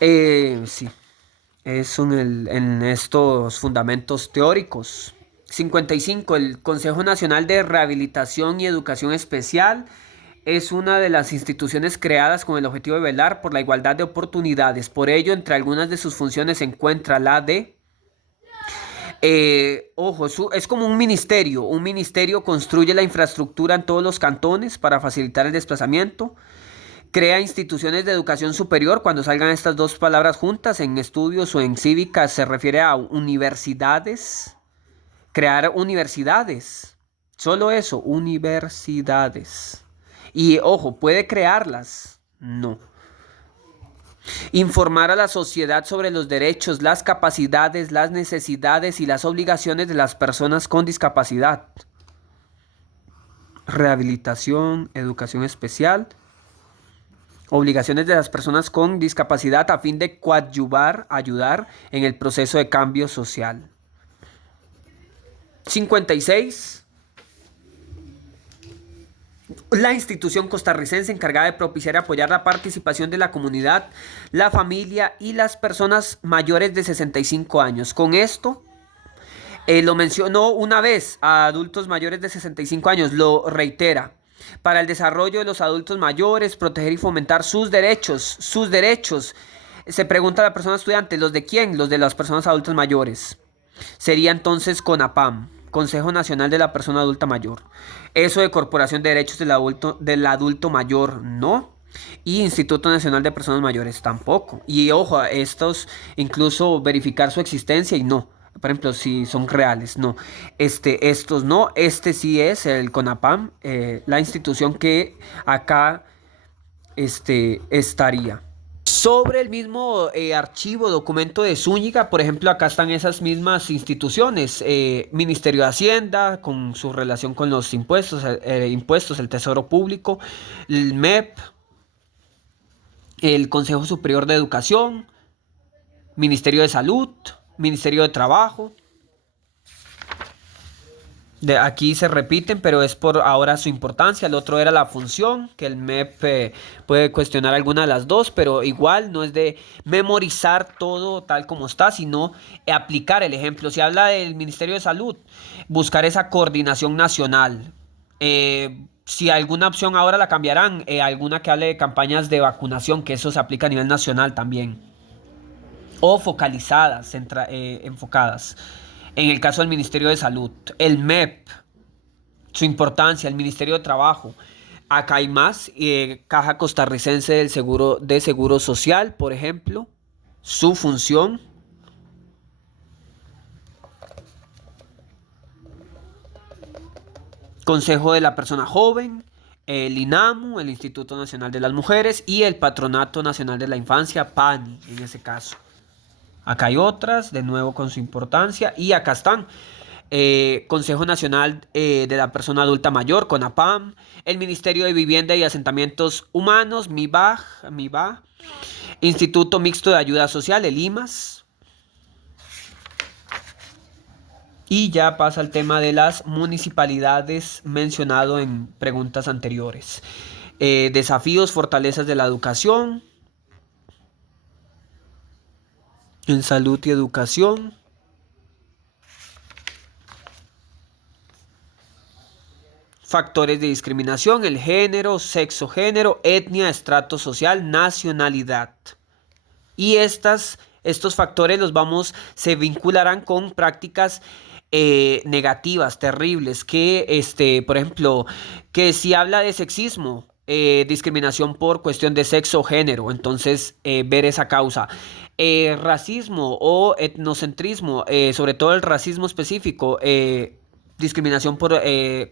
Sí. En estos fundamentos teóricos. 55. El Consejo Nacional de Rehabilitación y Educación Especial es una de las instituciones creadas con el objetivo de velar por la igualdad de oportunidades. Por ello, entre algunas de sus funciones se encuentra la de... ojo, es como un ministerio. Un ministerio construye la infraestructura en todos los cantones para facilitar el desplazamiento. Crea instituciones de educación superior. Cuando salgan estas dos palabras juntas, en estudios o en cívicas, se refiere a universidades. Crear universidades. Solo eso, universidades. Y ojo, ¿puede crearlas? No. Informar a la sociedad sobre los derechos, las capacidades, las necesidades y las obligaciones de las personas con discapacidad. Rehabilitación, educación especial. Obligaciones de las personas con discapacidad a fin de coadyuvar, ayudar en el proceso de cambio social. 56. La institución costarricense encargada de propiciar y apoyar la participación de la comunidad, la familia y las personas mayores de 65 años. Con esto, lo mencionó una vez a adultos mayores de 65 años, lo reitera. Para el desarrollo de los adultos mayores, proteger y fomentar sus derechos, sus derechos. Se pregunta a la persona estudiante, ¿los de quién? Los de las personas adultas mayores. Sería entonces CONAPAM, Consejo Nacional de la Persona Adulta Mayor. Eso de Corporación de Derechos del Adulto Mayor, no. Y Instituto Nacional de Personas Mayores, tampoco. Y ojo, estos incluso verificar su existencia y no. Por ejemplo, si son reales, no. Estos no. Este sí es el CONAPAM, la institución que acá estaría. Sobre el mismo archivo, documento de Zúñiga, por ejemplo, acá están esas mismas instituciones. Ministerio de Hacienda, con su relación con los impuestos, el Tesoro Público, el MEP, el Consejo Superior de Educación, Ministerio de Salud, Ministerio de Trabajo. Aquí se repiten, pero es por ahora su importancia. El otro era la función, que el MEP puede cuestionar alguna de las dos, pero igual no es de memorizar todo tal como está, sino aplicar el ejemplo. Si habla del Ministerio de Salud, buscar esa coordinación nacional. Si alguna opción ahora la cambiarán, alguna que hable de campañas de vacunación, que eso se aplica a nivel nacional también. O focalizadas, enfocadas. En el caso del Ministerio de Salud, el MEP, su importancia, el Ministerio de Trabajo. Acá hay más, Caja Costarricense de Seguro Social, por ejemplo, su función. Consejo de la Persona Joven, el INAMU, el Instituto Nacional de las Mujeres y el Patronato Nacional de la Infancia, PANI, en ese caso. Acá hay otras, de nuevo con su importancia. Y acá están. Consejo Nacional de la Persona Adulta Mayor, CONAPAM. El Ministerio de Vivienda y Asentamientos Humanos, MIBA. Instituto Mixto de Ayuda Social, el IMAS. Y ya pasa el tema de las municipalidades mencionado en preguntas anteriores. Desafíos, fortalezas de la educación. En salud y educación. Factores de discriminación, el género, sexo, género, etnia, estrato social, nacionalidad. Y estos factores se vincularán con prácticas negativas, terribles, que, por ejemplo, que si habla de sexismo, discriminación por cuestión de sexo o género, entonces ver esa causa. Racismo o etnocentrismo, sobre todo el racismo específico, discriminación por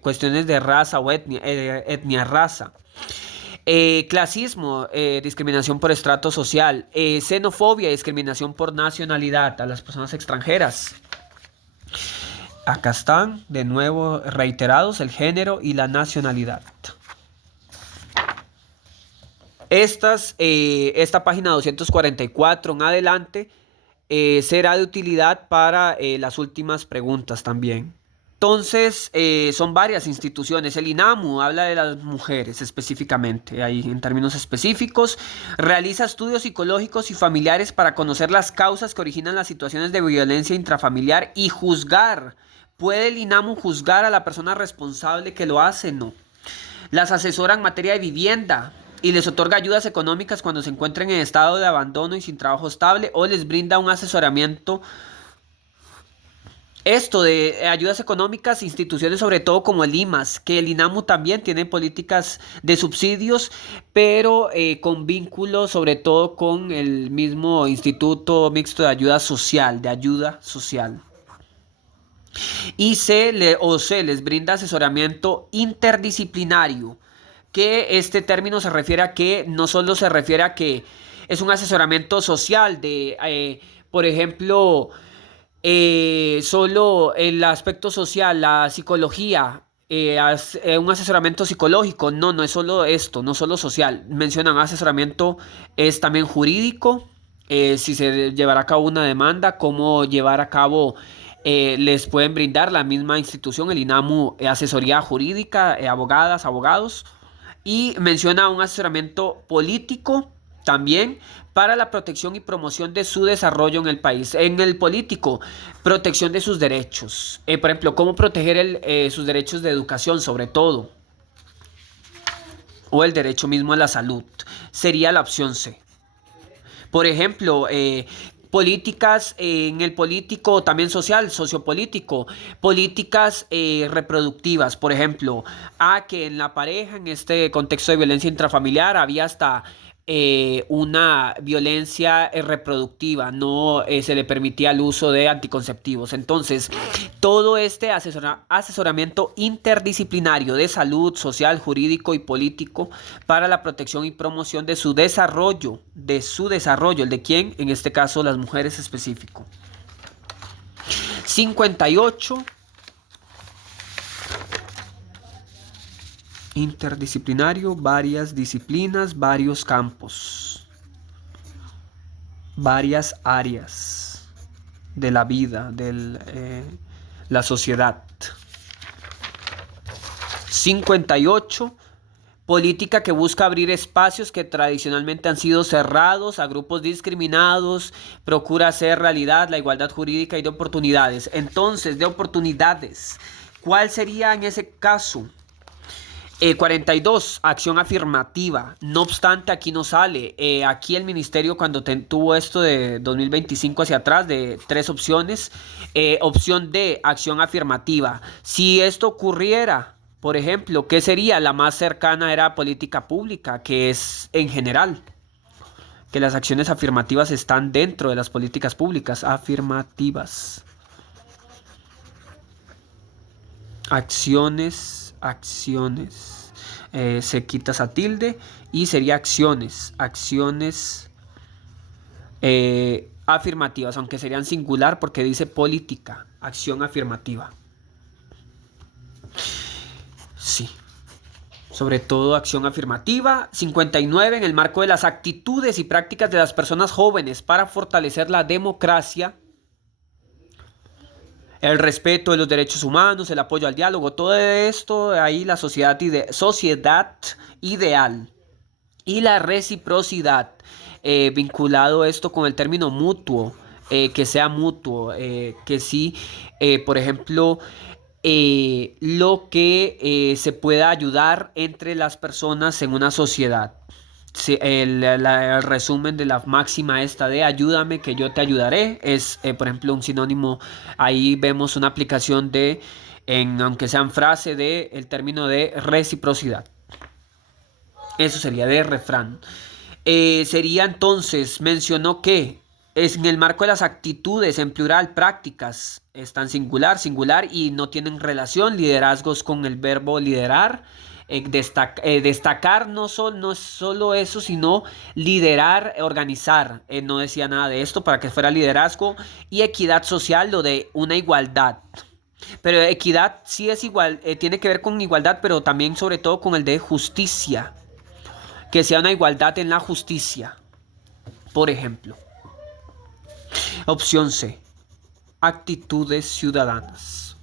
cuestiones de raza o etnia, raza. Clasismo, discriminación por estrato social. Xenofobia, discriminación por nacionalidad a las personas extranjeras. Acá están de nuevo reiterados el género y la nacionalidad. Esta página 244 en adelante será de utilidad para las últimas preguntas también. Entonces, son varias instituciones. El INAMU habla de las mujeres específicamente, ahí en términos específicos. Realiza estudios psicológicos y familiares para conocer las causas que originan las situaciones de violencia intrafamiliar y juzgar. ¿Puede el INAMU juzgar a la persona responsable que lo hace? No. Las asesora en materia de vivienda y les otorga ayudas económicas cuando se encuentren en estado de abandono y sin trabajo estable, o les brinda un asesoramiento. Esto de ayudas económicas, instituciones sobre todo como el IMAS, que el INAMU también tiene políticas de subsidios, pero con vínculo sobre todo con el mismo Instituto Mixto de Ayuda Social, Y se les brinda asesoramiento interdisciplinario, que este término se refiere a que no solo se refiere a que es un asesoramiento social por ejemplo, solo el aspecto social, la psicología, un asesoramiento psicológico. No, no es solo esto, no solo social. Mencionan asesoramiento es también jurídico, si se llevará a cabo una demanda, cómo llevar a cabo, les pueden brindar la misma institución, el INAMU, asesoría jurídica, abogados. Y menciona un asesoramiento político también para la protección y promoción de su desarrollo en el país. En el político, protección de sus derechos. Por ejemplo, cómo proteger sus derechos de educación sobre todo. O el derecho mismo a la salud. Sería la opción C. Por ejemplo, políticas en el político, también social, sociopolítico, políticas reproductivas, por ejemplo, que en la pareja, en este contexto de violencia intrafamiliar, había hasta una violencia reproductiva, no se le permitía el uso de anticonceptivos. Entonces, todo este asesoramiento interdisciplinario de salud, social, jurídico y político para la protección y promoción de su desarrollo, ¿el de quién? En este caso, las mujeres específico. 58. Interdisciplinario, varias disciplinas, varios campos, varias áreas de la vida, de la sociedad. 58. Política que busca abrir espacios que tradicionalmente han sido cerrados a grupos discriminados, procura hacer realidad la igualdad jurídica y de oportunidades. Entonces, de oportunidades, ¿cuál sería en ese caso? 42, acción afirmativa. No obstante, aquí no sale. Aquí el ministerio, cuando tuvo esto de 2025 hacia atrás, de 3 opciones, opción D, acción afirmativa. Si esto ocurriera, por ejemplo, ¿qué sería? La más cercana era política pública, que es en general, que las acciones afirmativas están dentro de las políticas públicas. Afirmativas. Acciones. Se quita esa tilde y sería acciones afirmativas, aunque serían singular porque dice política, acción afirmativa. Sí, sobre todo acción afirmativa. 59, en el marco de las actitudes y prácticas de las personas jóvenes para fortalecer la democracia, el respeto de los derechos humanos, el apoyo al diálogo, todo esto, ahí la sociedad ideal y la reciprocidad, vinculado esto con el término mutuo, que sea mutuo, que sí, por ejemplo, lo que se pueda ayudar entre las personas en una sociedad. Sí, el resumen de la máxima esta de ayúdame que yo te ayudaré es, por ejemplo, un sinónimo. Ahí vemos una aplicación aunque sean frase, de el término de reciprocidad. Eso sería de refrán. Sería entonces, mencionó que Es en el marco de las actitudes, en plural, prácticas, están singular, singular y no tienen relación. Liderazgos con el verbo liderar. Destacar no es solo eso, sino liderar, organizar. No decía nada de esto para que fuera liderazgo. Y equidad social, lo de una igualdad. Pero equidad sí es igual, tiene que ver con igualdad, pero también sobre todo con el de justicia. Que sea una igualdad en la justicia, por ejemplo. Opción C. Actitudes ciudadanas.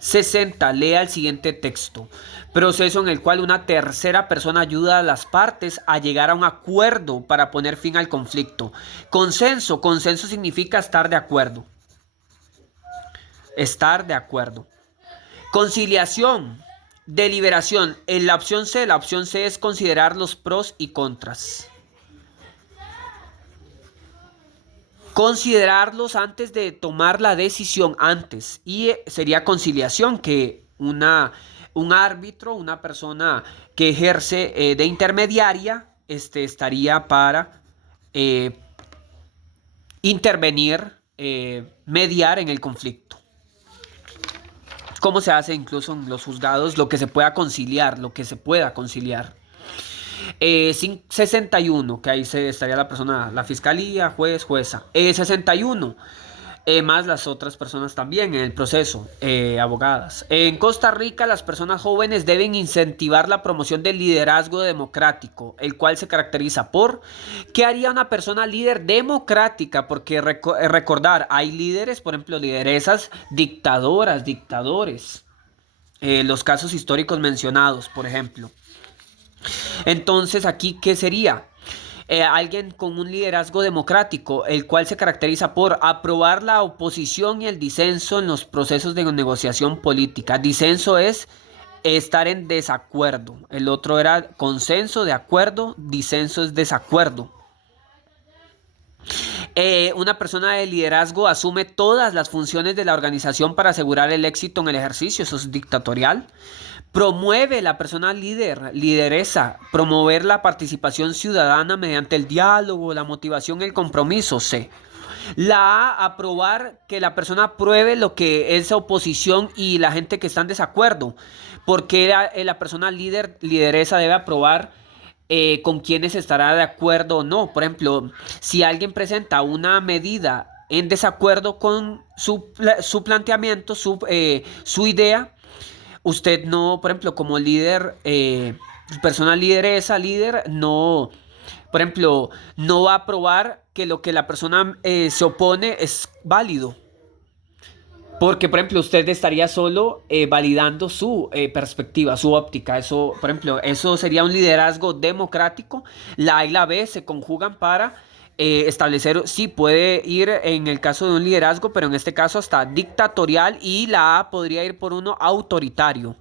60. Lea el siguiente texto. Proceso en el cual una tercera persona ayuda a las partes a llegar a un acuerdo para poner fin al conflicto. Consenso. Consenso significa estar de acuerdo. Estar de acuerdo. Conciliación. Deliberación. En la opción C es considerar los pros y contras. Considerarlos antes de tomar la decisión, antes. Y sería conciliación, que un árbitro, una persona que ejerce de intermediaria, estaría para intervenir, mediar en el conflicto. Cómo se hace incluso en los juzgados, lo que se pueda conciliar, 61, que ahí estaría la persona, la fiscalía, juez, jueza. 61, más las otras personas también en el proceso, abogadas. En Costa Rica, las personas jóvenes deben incentivar la promoción del liderazgo democrático, el cual se caracteriza por ¿qué haría una persona líder democrática? Porque recordar, hay líderes, por ejemplo, lideresas dictadoras, dictadores. Los casos históricos mencionados, por ejemplo. Entonces, aquí, ¿qué sería? Alguien con un liderazgo democrático, el cual se caracteriza por aprobar la oposición y el disenso en los procesos de negociación política. Disenso es estar en desacuerdo. El otro era consenso, de acuerdo. Disenso es desacuerdo. Una persona de liderazgo asume todas las funciones de la organización para asegurar el éxito en el ejercicio. Eso es dictatorial. Promueve la persona lideresa, promover la participación ciudadana mediante el diálogo, la motivación y el compromiso. C. La A, aprobar, que la persona apruebe lo que es oposición y la gente que está en desacuerdo. Porque la persona lideresa debe aprobar con quienes estará de acuerdo o no. Por ejemplo, si alguien presenta una medida en desacuerdo con su planteamiento, su idea, usted no, por ejemplo, como líder, persona lideresa, líder, no, por ejemplo, no va a aprobar que lo que la persona se opone es válido. Porque, por ejemplo, usted estaría solo validando su perspectiva, su óptica. Eso, por ejemplo, eso sería un liderazgo democrático. La A y la B se conjugan para establecer, sí, puede ir en el caso de un liderazgo, pero en este caso hasta dictatorial, y la A podría ir por uno autoritario.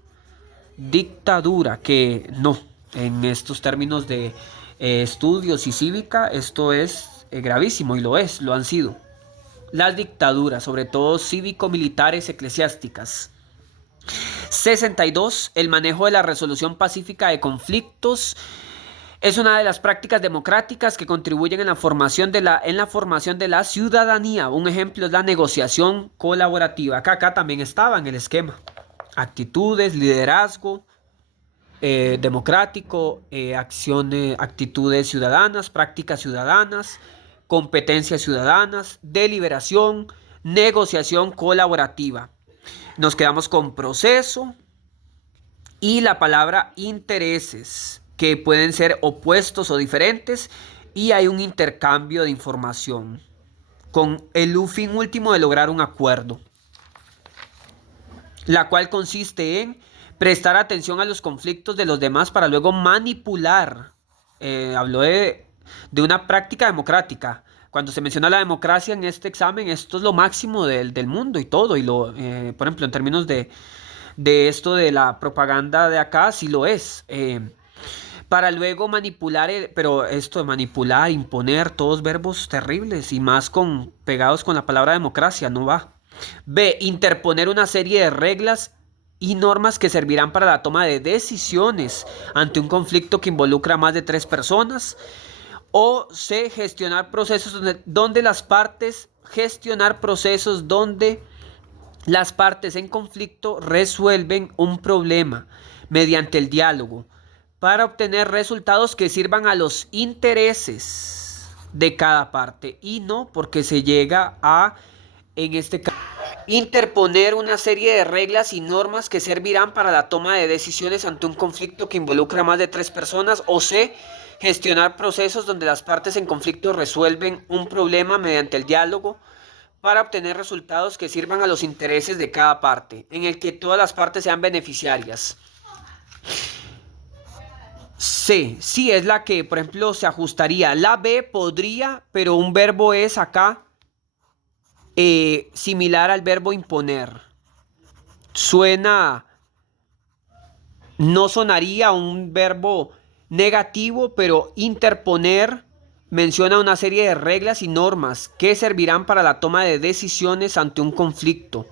Dictadura, que no, en estos términos de estudios y cívica, esto es gravísimo, y lo han sido. Las dictaduras, sobre todo cívico-militares eclesiásticas. 62. El manejo de la resolución pacífica de conflictos es una de las prácticas democráticas que contribuyen en la formación de la ciudadanía. Un ejemplo es la negociación colaborativa. Acá también estaba en el esquema. Actitudes, liderazgo democrático, actitudes ciudadanas, prácticas ciudadanas, competencias ciudadanas, deliberación, negociación colaborativa. Nos quedamos con proceso y la palabra intereses, que pueden ser opuestos o diferentes, y hay un intercambio de información con el fin último de lograr un acuerdo, la cual consiste en prestar atención a los conflictos de los demás para luego manipular. Habló de una práctica democrática. Cuando se menciona la democracia en este examen, esto es lo máximo del mundo y todo. Por ejemplo, en términos de esto de la propaganda de acá, sí lo es. Para luego manipular, pero esto de manipular, imponer, todos verbos terribles y más pegados con la palabra democracia, no va. B. Interponer una serie de reglas y normas que servirán para la toma de decisiones ante un conflicto que involucra a más de 3 personas. O C, gestionar procesos donde las partes en conflicto resuelven un problema mediante el diálogo para obtener resultados que sirvan a los intereses de cada parte y no porque se llega a, en este caso, interponer una serie de reglas y normas que servirán para la toma de decisiones ante un conflicto que involucra a más de 3 personas. O C, gestionar procesos donde las partes en conflicto resuelven un problema mediante el diálogo para obtener resultados que sirvan a los intereses de cada parte, en el que todas las partes sean beneficiarias. C, sí es la que, por ejemplo, se ajustaría. La B podría, pero un verbo es acá similar al verbo imponer. No sonaría un verbo negativo, pero interponer menciona una serie de reglas y normas que servirán para la toma de decisiones ante un conflicto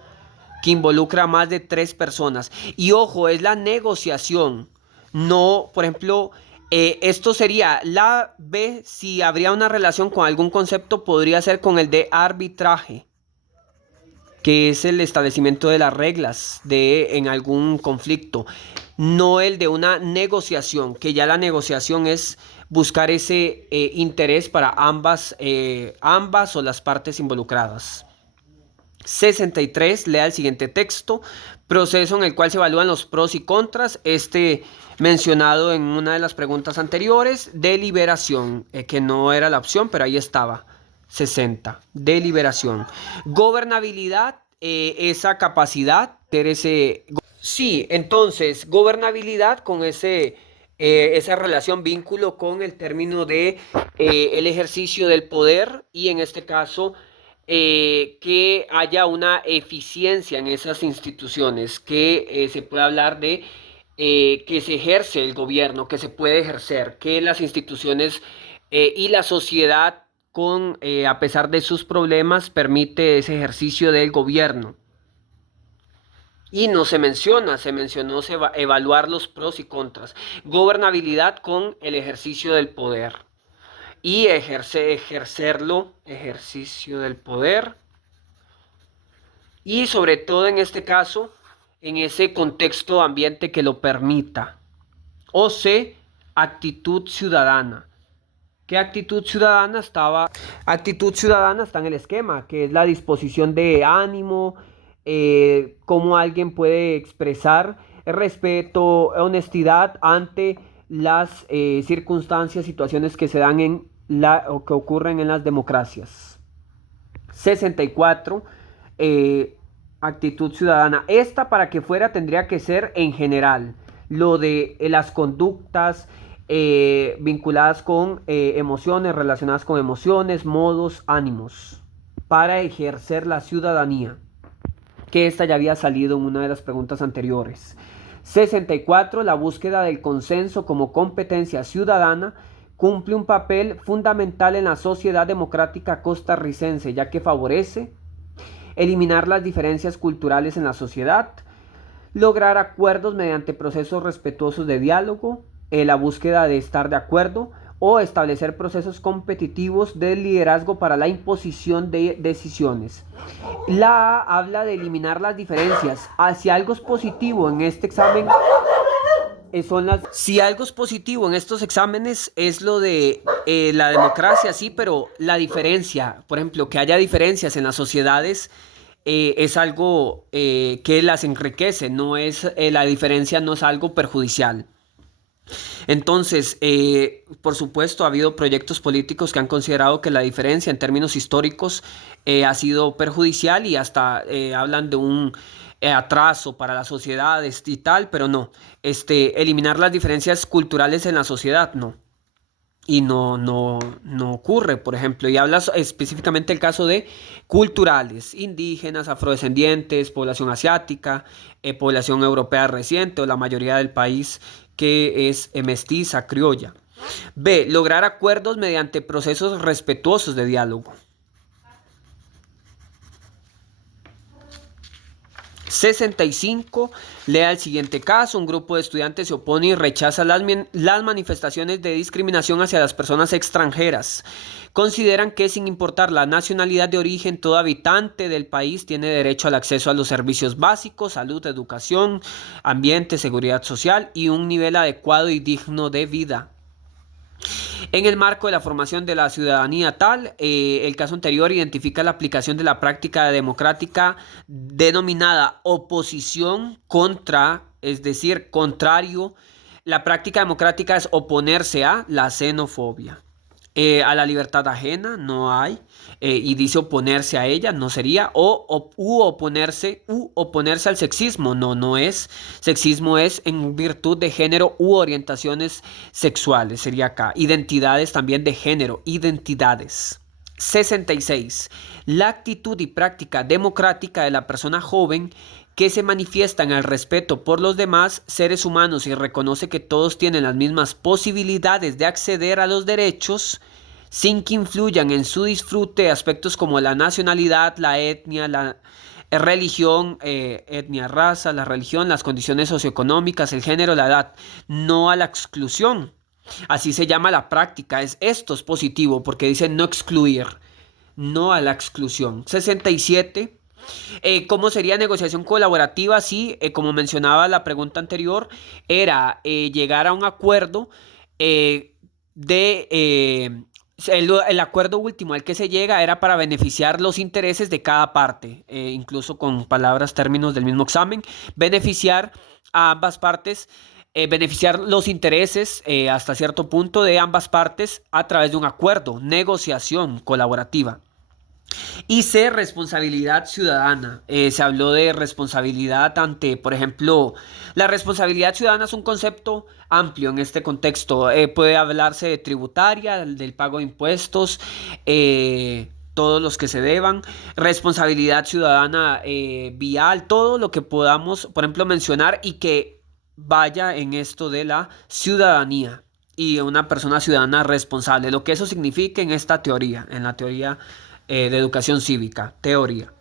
que involucra a más de 3 personas. Y ojo, es la negociación. No, por ejemplo, esto sería la B, si habría una relación con algún concepto, podría ser con el de arbitraje, que es el establecimiento de las reglas en algún conflicto, no el de una negociación, que ya la negociación es buscar ese interés para ambas o las partes involucradas. 63. Lea el siguiente texto. Proceso en el cual se evalúan los pros y contras. Mencionado en una de las preguntas anteriores. Deliberación, que no era la opción, pero ahí estaba. 60. Deliberación. Gobernabilidad, esa capacidad, sí, entonces, gobernabilidad con esa relación, vínculo con el término de el ejercicio del poder y en este caso que haya una eficiencia en esas instituciones, que se pueda hablar de que se ejerce el gobierno, que se puede ejercer, que las instituciones y la sociedad a pesar de sus problemas permite ese ejercicio del gobierno. Y no se mencionó evaluar los pros y contras. Gobernabilidad con el ejercicio del poder. Y ejercicio del poder. Y sobre todo en este caso, en ese contexto ambiente que lo permita. O C, actitud ciudadana. ¿Qué actitud ciudadana estaba? Actitud ciudadana está en el esquema, que es la disposición de ánimo, cómo alguien puede expresar respeto, honestidad ante las circunstancias, situaciones que se dan o que ocurren en las democracias. 64. Actitud ciudadana. Esta, para que fuera, tendría que ser en general. Lo de las conductas vinculadas con emociones, relacionadas con emociones, modos, ánimos, para ejercer la ciudadanía, que esta ya había salido en una de las preguntas anteriores. 64. La búsqueda del consenso como competencia ciudadana cumple un papel fundamental en la sociedad democrática costarricense, ya que favorece eliminar las diferencias culturales en la sociedad, lograr acuerdos mediante procesos respetuosos de diálogo, la búsqueda de estar de acuerdo o establecer procesos competitivos de liderazgo para la imposición de decisiones. La A habla de eliminar las diferencias. Si algo es positivo en este examen si algo es positivo en estos exámenes es lo de la democracia, sí, pero la diferencia, por ejemplo, que haya diferencias en las sociedades es algo que las enriquece, la diferencia no es algo perjudicial. Entonces, por supuesto, ha habido proyectos políticos que han considerado que la diferencia en términos históricos ha sido perjudicial y hasta hablan de un atraso para las sociedades y tal, pero no. Eliminar las diferencias culturales en la sociedad, no. Y no ocurre, por ejemplo, y hablas específicamente el caso de culturales, indígenas, afrodescendientes, población asiática, población europea reciente o la mayoría del país que es mestiza, criolla. B. Lograr acuerdos mediante procesos respetuosos de diálogo. 65. Lea el siguiente caso. Un grupo de estudiantes se opone y rechaza las manifestaciones de discriminación hacia las personas extranjeras. Consideran que sin importar la nacionalidad de origen, todo habitante del país tiene derecho al acceso a los servicios básicos, salud, educación, ambiente, seguridad social y un nivel adecuado y digno de vida. En el marco de la formación de la ciudadanía tal, el caso anterior identifica la aplicación de la práctica democrática denominada oposición contra, es decir, contrario. La práctica democrática es oponerse a la xenofobia. A la libertad ajena no hay, y dice oponerse a ella, no sería, oponerse al sexismo, no es. Sexismo es en virtud de género u orientaciones sexuales, sería acá. Identidades también de género, identidades. 66. La actitud y práctica democrática de la persona joven que se manifiesta en el respeto por los demás seres humanos y reconoce que todos tienen las mismas posibilidades de acceder a los derechos sin que influyan en su disfrute aspectos como la nacionalidad, la etnia, la religión, etnia, raza, la religión, las condiciones socioeconómicas, el género, la edad, no a la exclusión. Así se llama la práctica. Esto es positivo porque dice no excluir, no a la exclusión. 67. ¿Cómo sería negociación colaborativa? Sí, como mencionaba la pregunta anterior, era llegar a un acuerdo el acuerdo último al que se llega era para beneficiar los intereses de cada parte, incluso con palabras, términos del mismo examen, beneficiar a ambas partes, beneficiar los intereses hasta cierto punto de ambas partes a través de un acuerdo, negociación colaborativa. Y C, responsabilidad ciudadana. Se habló de responsabilidad ante, por ejemplo, la responsabilidad ciudadana es un concepto amplio en este contexto. Puede hablarse de tributaria, del pago de impuestos, todos los que se deban, responsabilidad ciudadana vial, todo lo que podamos, por ejemplo, mencionar y que vaya en esto de la ciudadanía y una persona ciudadana responsable, lo que eso significa en esta teoría, en la teoría de educación cívica, teoría.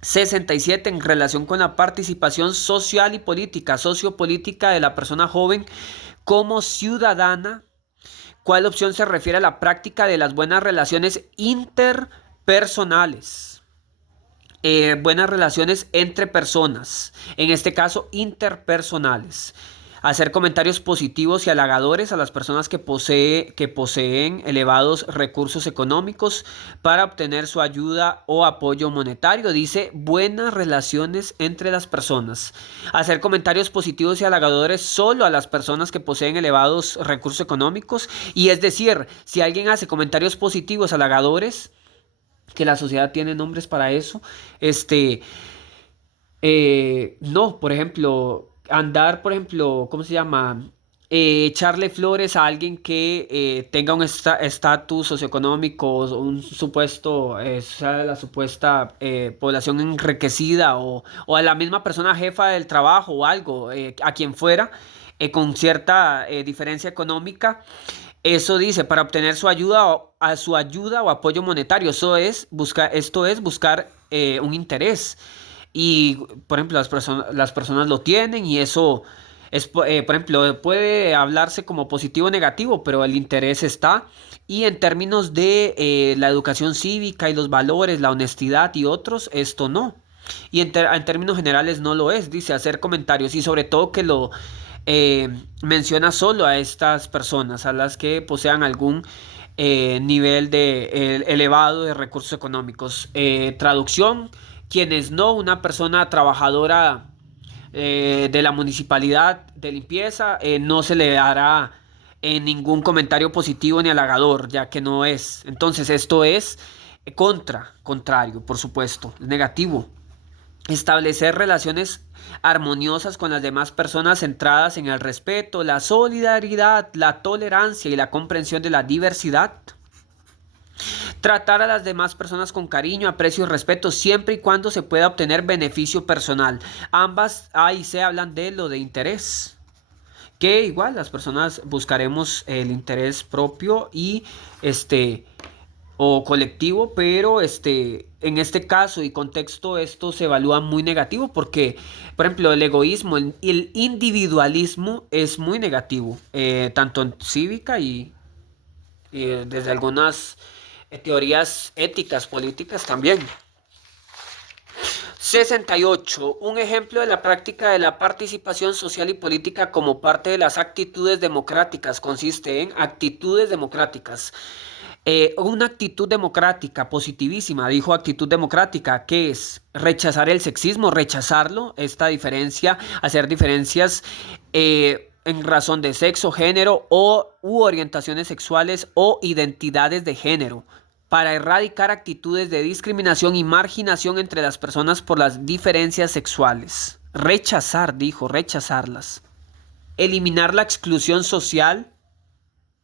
67. En relación con la participación social y política, sociopolítica de la persona joven como ciudadana, ¿cuál opción se refiere a la práctica de las buenas relaciones interpersonales? Buenas relaciones entre personas, en este caso interpersonales. Hacer comentarios positivos y halagadores a las personas que poseen elevados recursos económicos para obtener su ayuda o apoyo monetario. Dice buenas relaciones entre las personas. Hacer comentarios positivos y halagadores solo a las personas que poseen elevados recursos económicos. Y es decir, si alguien hace comentarios positivos, halagadores, que la sociedad tiene nombres para eso, no, por ejemplo, andar, por ejemplo, ¿cómo se llama? Echarle flores a alguien que tenga un estatus socioeconómico, un supuesto, sea de la supuesta población enriquecida o a la misma persona jefa del trabajo o algo, a quien fuera, con cierta diferencia económica. Eso dice, para obtener su ayuda o apoyo monetario. Esto es buscar un interés. Y, por ejemplo, las personas lo tienen y eso es, por ejemplo, puede hablarse como positivo o negativo, pero el interés está. Y en términos de la educación cívica y los valores, la honestidad y otros, esto no. Y en términos generales no lo es, dice hacer comentarios y sobre todo que lo menciona solo a estas personas, a las que posean algún nivel elevado de recursos económicos. Traducción, quienes no, una persona trabajadora de la municipalidad de limpieza, no se le hará ningún comentario positivo ni halagador, ya que no es. Entonces esto es contrario, por supuesto, es negativo. Establecer relaciones armoniosas con las demás personas centradas en el respeto, la solidaridad, la tolerancia y la comprensión de la diversidad. Tratar a las demás personas con cariño, aprecio y respeto siempre y cuando se pueda obtener beneficio personal. Ambas ahí se hablan de lo de interés. Que igual las personas buscaremos el interés propio y o colectivo, pero en este caso y contexto esto se evalúa muy negativo porque, por ejemplo, el egoísmo, el individualismo es muy negativo, tanto en cívica y desde algunas teorías éticas, políticas también. 68. Un ejemplo de la práctica de la participación social y política como parte de las actitudes democráticas consiste en actitudes democráticas. Una actitud democrática positivísima, dijo actitud democrática, que es rechazar el sexismo, rechazarlo, esta diferencia, hacer diferencias en razón de sexo, género u orientaciones sexuales o identidades de género, para erradicar actitudes de discriminación y marginación entre las personas por las diferencias sexuales. Rechazar, dijo, rechazarlas. Eliminar la exclusión social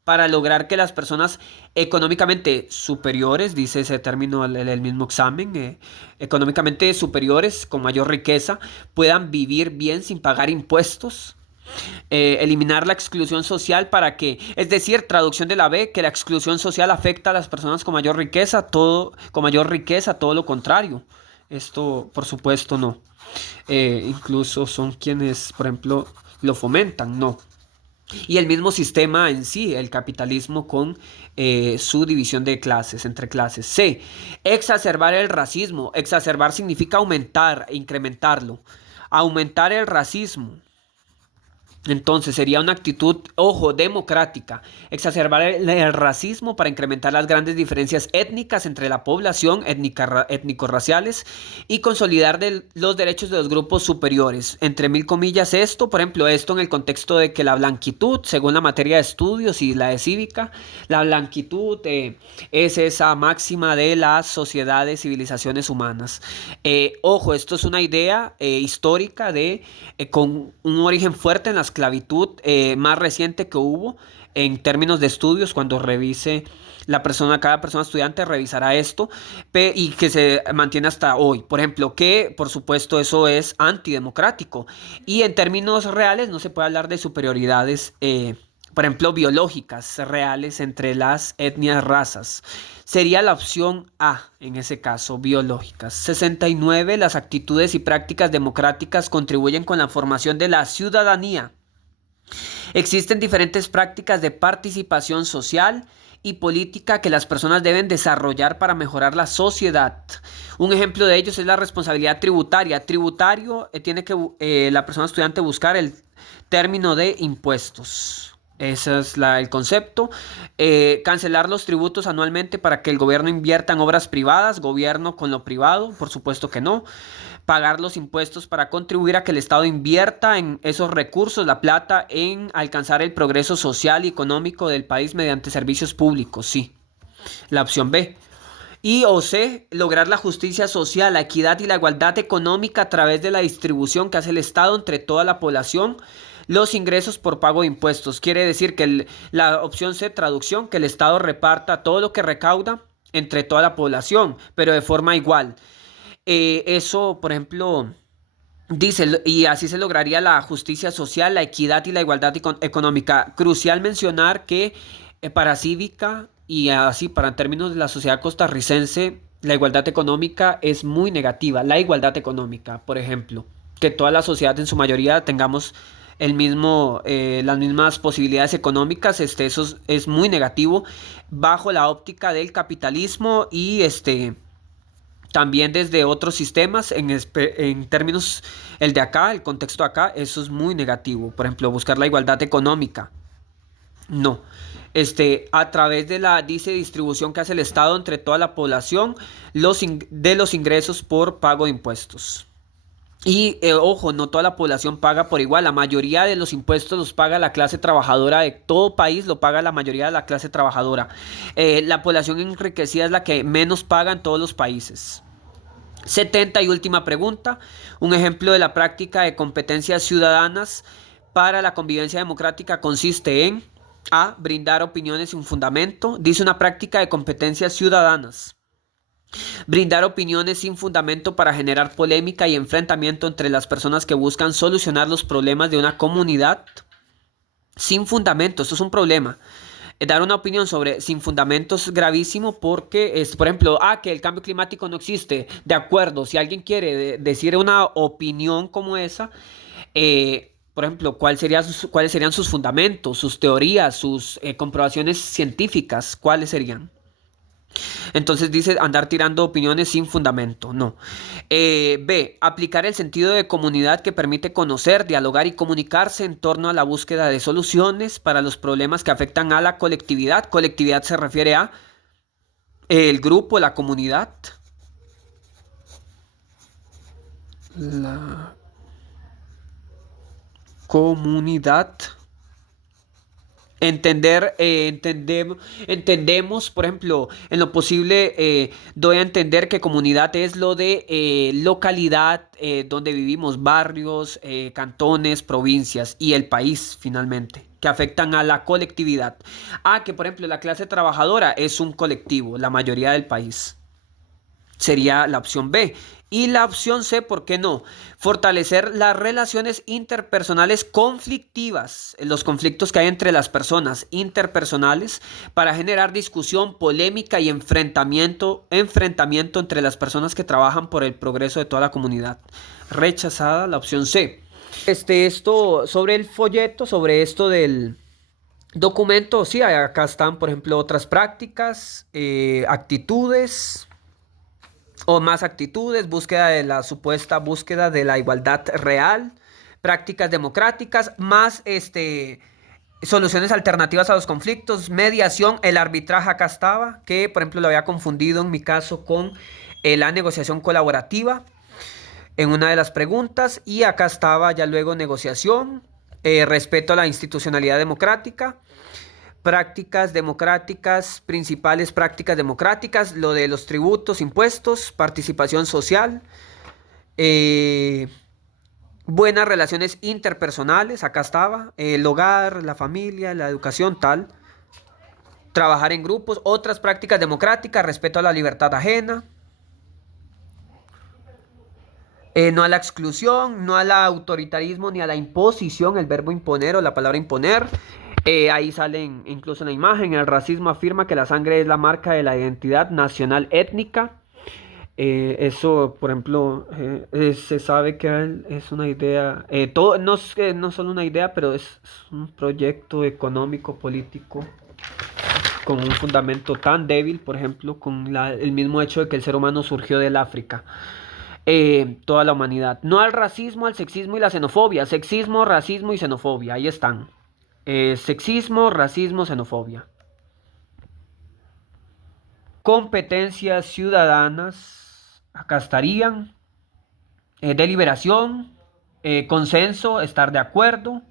para lograr que las personas económicamente superiores, dice ese término el mismo examen, económicamente superiores, con mayor riqueza, puedan vivir bien sin pagar impuestos. Eliminar la exclusión social para que, es decir, traducción de la B, que la exclusión social afecta a las personas con mayor riqueza, todo lo contrario. Esto, por supuesto, no. Incluso son quienes, por ejemplo, lo fomentan, no. Y el mismo sistema en sí, el capitalismo con su división de clases, entre clases. C. Exacerbar el racismo. Exacerbar significa aumentar, incrementarlo. Aumentar el racismo. Entonces sería una actitud, ojo, democrática, exacerbar el racismo para incrementar las grandes diferencias étnicas entre la población, étnico-raciales, y consolidar los derechos de los grupos superiores. Entre mil comillas esto, por ejemplo, esto en el contexto de que la blanquitud, según la materia de estudios y la de cívica, la blanquitud es esa máxima de las sociedades, civilizaciones humanas. Ojo, esto es una idea histórica con un origen fuerte en la esclavitud más reciente que hubo en términos de estudios. Cuando revise cada persona estudiante revisará esto y que se mantiene hasta hoy. Por ejemplo, que por supuesto eso es antidemocrático y en términos reales no se puede hablar de superioridades por ejemplo, biológicas reales entre las etnias, razas. Sería la opción A, en ese caso, biológicas. 69. Las actitudes y prácticas democráticas contribuyen con la formación de la ciudadanía. Existen diferentes prácticas de participación social y política que las personas deben desarrollar para mejorar la sociedad. Un ejemplo de ellos es la responsabilidad tributaria. Tributario tiene que la persona estudiante buscar el término de impuestos. Ese es el concepto. Cancelar los tributos anualmente para que el gobierno invierta en obras privadas. Gobierno con lo privado, por supuesto que no. Pagar los impuestos para contribuir a que el Estado invierta en esos recursos, la plata, en alcanzar el progreso social y económico del país mediante servicios públicos. Sí, la opción B. Y o C, lograr la justicia social, la equidad y la igualdad económica a través de la distribución que hace el Estado entre toda la población. Los ingresos por pago de impuestos. Quiere decir que la opción C, traducción, que el Estado reparta todo lo que recauda entre toda la población, pero de forma igual. Eso, por ejemplo, dice, y así se lograría la justicia social, la equidad y la igualdad económica. Crucial mencionar que para cívica y así para términos de la sociedad costarricense, la igualdad económica es muy negativa. La igualdad económica, por ejemplo, que toda la sociedad en su mayoría tengamos las mismas posibilidades económicas, eso es muy negativo bajo la óptica del capitalismo y también desde otros sistemas, en términos, el de acá, el contexto de acá, eso es muy negativo. Por ejemplo, buscar la igualdad económica. No. A través de la distribución que hace el Estado entre toda la población de los ingresos por pago de impuestos. Y ojo, no toda la población paga por igual. La mayoría de los impuestos los paga la clase trabajadora de todo país, lo paga la mayoría de la clase trabajadora. La población enriquecida es la que menos paga en todos los países. 70 y última pregunta. Un ejemplo de la práctica de competencias ciudadanas para la convivencia democrática consiste en A. Brindar opiniones sin fundamento. Dice una práctica de competencias ciudadanas. Brindar opiniones sin fundamento para generar polémica y enfrentamiento entre las personas que buscan solucionar los problemas de una comunidad. Sin fundamento, esto es un problema. dar una opinión sobre sin fundamentos gravísimo porque es, por ejemplo, que el cambio climático no existe. De acuerdo, si alguien quiere decir una opinión como esa, por ejemplo, ¿cuáles serían sus fundamentos, sus teorías, sus comprobaciones científicas? ¿Cuáles serían? Entonces dice andar tirando opiniones sin fundamento. No. B. Aplicar el sentido de comunidad que permite conocer, dialogar y comunicarse en torno a la búsqueda de soluciones para los problemas que afectan a la colectividad. Colectividad se refiere a el grupo, la comunidad. La comunidad. Entendemos, por ejemplo, en lo posible, doy a entender que comunidad es lo de localidad donde vivimos, barrios, cantones, provincias y el país finalmente, que afectan a la colectividad. Que por ejemplo la clase trabajadora es un colectivo, la mayoría del país. Sería la opción B. Y la opción C, ¿por qué no? Fortalecer las relaciones interpersonales conflictivas, los conflictos que hay entre las personas interpersonales para generar discusión, polémica y enfrentamiento entre las personas que trabajan por el progreso de toda la comunidad. Rechazada la opción C. Esto sobre el folleto, sobre esto del documento, sí, acá están, por ejemplo, otras prácticas, actitudes o más actitudes, búsqueda de la supuesta búsqueda de la igualdad real, prácticas democráticas, más soluciones alternativas a los conflictos, mediación, el arbitraje acá estaba, que por ejemplo lo había confundido en mi caso con la negociación colaborativa en una de las preguntas, y acá estaba ya luego negociación, respeto a la institucionalidad democrática, prácticas democráticas, principales prácticas democráticas, lo de los tributos, impuestos, participación social, buenas relaciones interpersonales, acá estaba, el hogar, la familia, la educación, tal, trabajar en grupos, otras prácticas democráticas, respeto a la libertad ajena, no a la exclusión, no al autoritarismo ni a la imposición, el verbo imponer o la palabra imponer. Ahí salen incluso en la imagen, el racismo afirma que la sangre es la marca de la identidad nacional étnica. Eso, por ejemplo, se sabe que es una idea, no solo una idea, pero es un proyecto económico, político, con un fundamento tan débil, por ejemplo, con el mismo hecho de que el ser humano surgió del África. Toda la humanidad. No al racismo, al sexismo y la xenofobia. Sexismo, racismo y xenofobia. Ahí están. Sexismo, racismo, xenofobia. Competencias ciudadanas. Acá estarían. Deliberación. Consenso, estar de acuerdo.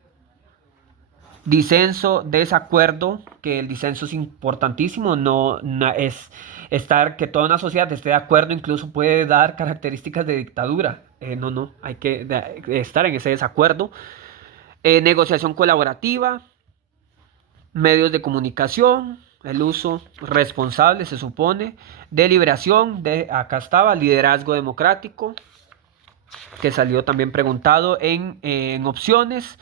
Disenso, desacuerdo, que el disenso es importantísimo, no es estar que toda una sociedad esté de acuerdo, incluso puede dar características de dictadura. No, hay que estar en ese desacuerdo. Negociación colaborativa, medios de comunicación, el uso responsable se supone, deliberación, acá estaba, liderazgo democrático, que salió también preguntado en opciones.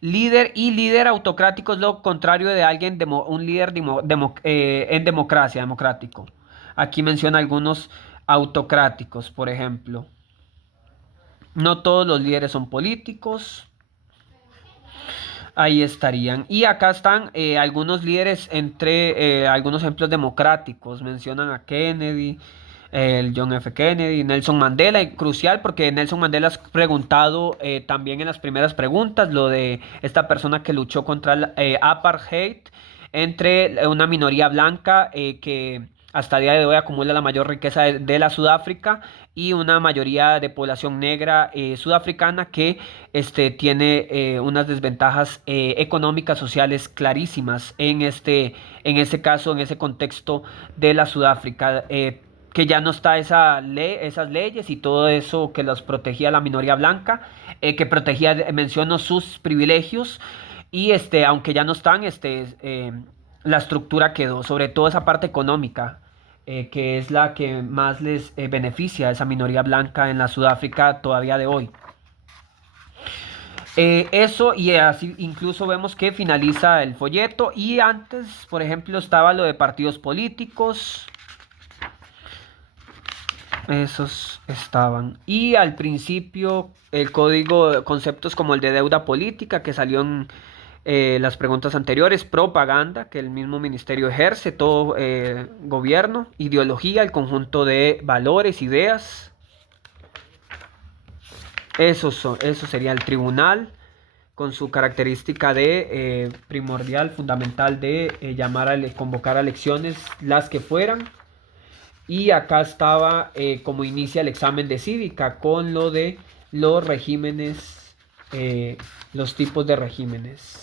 Líder autocrático es lo contrario de alguien, un líder en democracia, democrático. Aquí menciona algunos autocráticos, por ejemplo. No todos los líderes son políticos. Ahí estarían. Y acá están algunos líderes entre algunos ejemplos democráticos. Mencionan a Kennedy, el John F. Kennedy, Nelson Mandela, y crucial porque Nelson Mandela has preguntado también en las primeras preguntas lo de esta persona que luchó contra el apartheid entre una minoría blanca que hasta el día de hoy acumula la mayor riqueza de la Sudáfrica y una mayoría de población negra sudafricana que tiene unas desventajas económicas, sociales clarísimas en este caso, en ese contexto de la Sudáfrica. Que ya no está esas leyes y todo eso que los protegía la minoría blanca, que protegía, menciono, sus privilegios y aunque ya no están, la estructura quedó, sobre todo esa parte económica, que es la que más les beneficia a esa minoría blanca en la Sudáfrica todavía de hoy. Eso y así incluso vemos que finaliza el folleto y antes, por ejemplo, estaba lo de partidos políticos, esos estaban. Y al principio el código, conceptos como el de deuda política que salió en las preguntas anteriores, propaganda que el mismo ministerio ejerce, todo gobierno, ideología, el conjunto de valores, ideas, eso sería el tribunal con su característica de primordial, fundamental de convocar a elecciones las que fueran. Y acá estaba como inicia el examen de cívica con lo de los regímenes, los tipos de regímenes.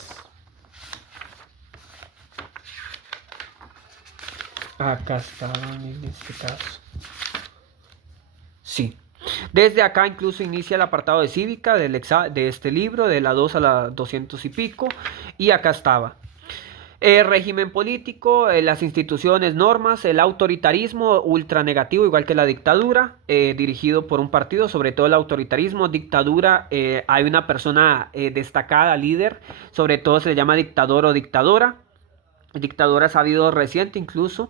Acá estaban en este caso. Sí. Desde acá incluso inicia el apartado de cívica de este libro, de la 2 a la 200 y pico. Y acá estaba. Régimen político, las instituciones, normas, el autoritarismo ultra negativo, igual que la dictadura, dirigido por un partido, sobre todo el autoritarismo, dictadura, hay una persona destacada, líder, sobre todo se le llama dictador o dictadora. Dictadora ha habido reciente incluso.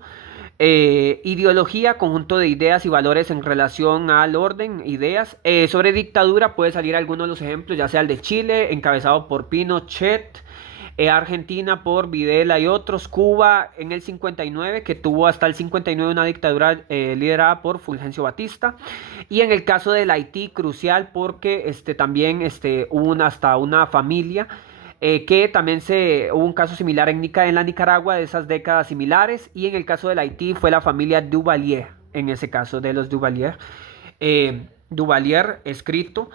Ideología, conjunto de ideas y valores en relación al orden, ideas. Sobre dictadura puede salir algunos de los ejemplos, ya sea el de Chile, encabezado por Pinochet, Argentina por Videla y otros, Cuba en el 59, que tuvo hasta el 59 una dictadura liderada por Fulgencio Batista, y en el caso del Haití, crucial porque también hubo hasta una familia que también hubo un caso similar en la Nicaragua de esas décadas similares, y en el caso del Haití fue la familia Duvalier, en ese caso de los Duvalier, Duvalier escrito,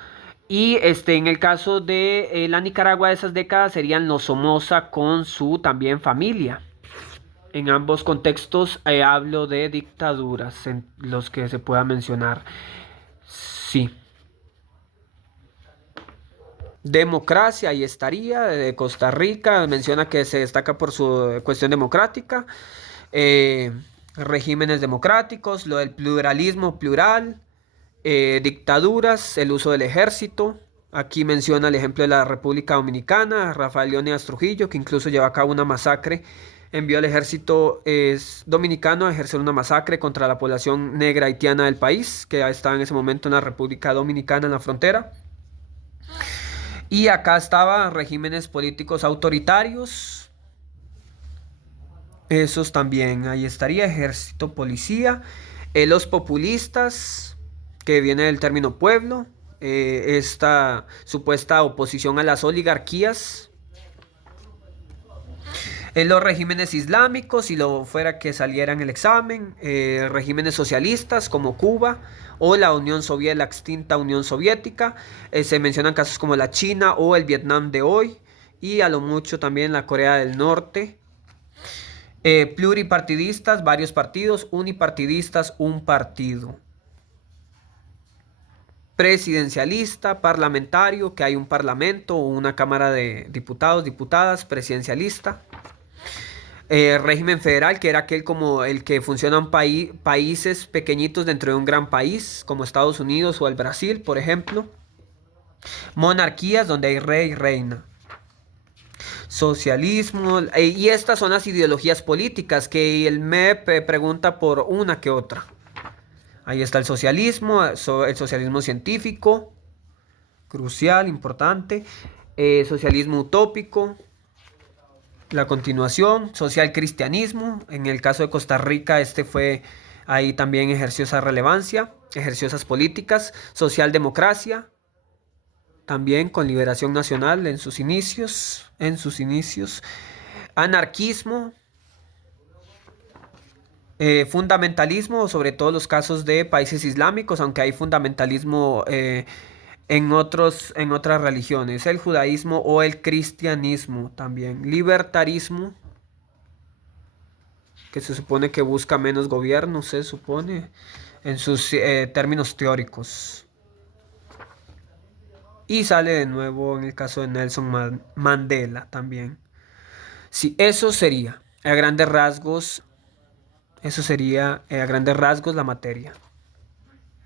y en el caso de la Nicaragua de esas décadas serían los Somoza con su también familia. En ambos contextos hablo de dictaduras, en los que se pueda mencionar. Sí. Democracia, ahí estaría, de Costa Rica, menciona que se destaca por su cuestión democrática, eh, regímenes democráticos, lo del pluralismo plural, dictaduras, el uso del ejército. Aquí menciona el ejemplo de la República Dominicana, Rafael Leónidas Trujillo, que incluso lleva a cabo una masacre, envió al ejército dominicano a ejercer una masacre contra la población negra haitiana del país, que estaba en ese momento en la República Dominicana en la frontera. Y acá estaba regímenes políticos autoritarios. Esos también, ahí estaría ejército, policía. Los populistas, que viene del término pueblo. Esta supuesta oposición a las oligarquías. Los regímenes islámicos, si lo fuera que saliera en el examen, regímenes socialistas como Cuba o la Unión Soviética, la extinta Unión Soviética, se mencionan casos como la China o el Vietnam de hoy, y a lo mucho también la Corea del Norte. Pluripartidistas, varios partidos; unipartidistas, un partido. Presidencialista, parlamentario, que hay un parlamento o una cámara de diputados, diputadas; presidencialista. Régimen federal, que era aquel como el que funcionan países pequeñitos dentro de un gran país, como Estados Unidos o el Brasil, por ejemplo. Monarquías, donde hay rey y reina. Socialismo, y estas son las ideologías políticas, que el MEP pregunta por una que otra. Ahí está el socialismo, el socialismo científico, crucial, importante. Socialismo utópico. La continuación, social cristianismo. En el caso de Costa Rica, ahí también ejerció esa relevancia, ejerció esas políticas. Socialdemocracia, también con liberación nacional en sus inicios. Anarquismo, fundamentalismo, sobre todo los casos de países islámicos, aunque hay fundamentalismo en otras religiones, el judaísmo o el cristianismo también. Libertarismo, que se supone que busca menos gobierno, se supone, en sus términos teóricos. Y sale de nuevo en el caso de Nelson Mandela también. Sí, eso sería a grandes rasgos la materia.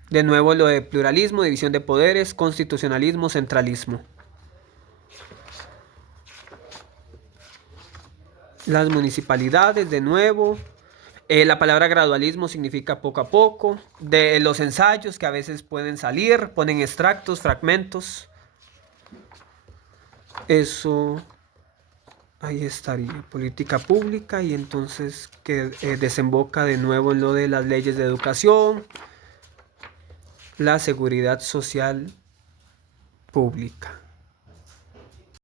De nuevo lo de pluralismo, división de poderes, constitucionalismo, centralismo. Las municipalidades, de nuevo. La palabra gradualismo significa poco a poco. De los ensayos que a veces pueden salir, ponen extractos, fragmentos. Eso, ahí estaría. Política pública y entonces que desemboca de nuevo en lo de las leyes de educación, la seguridad social pública.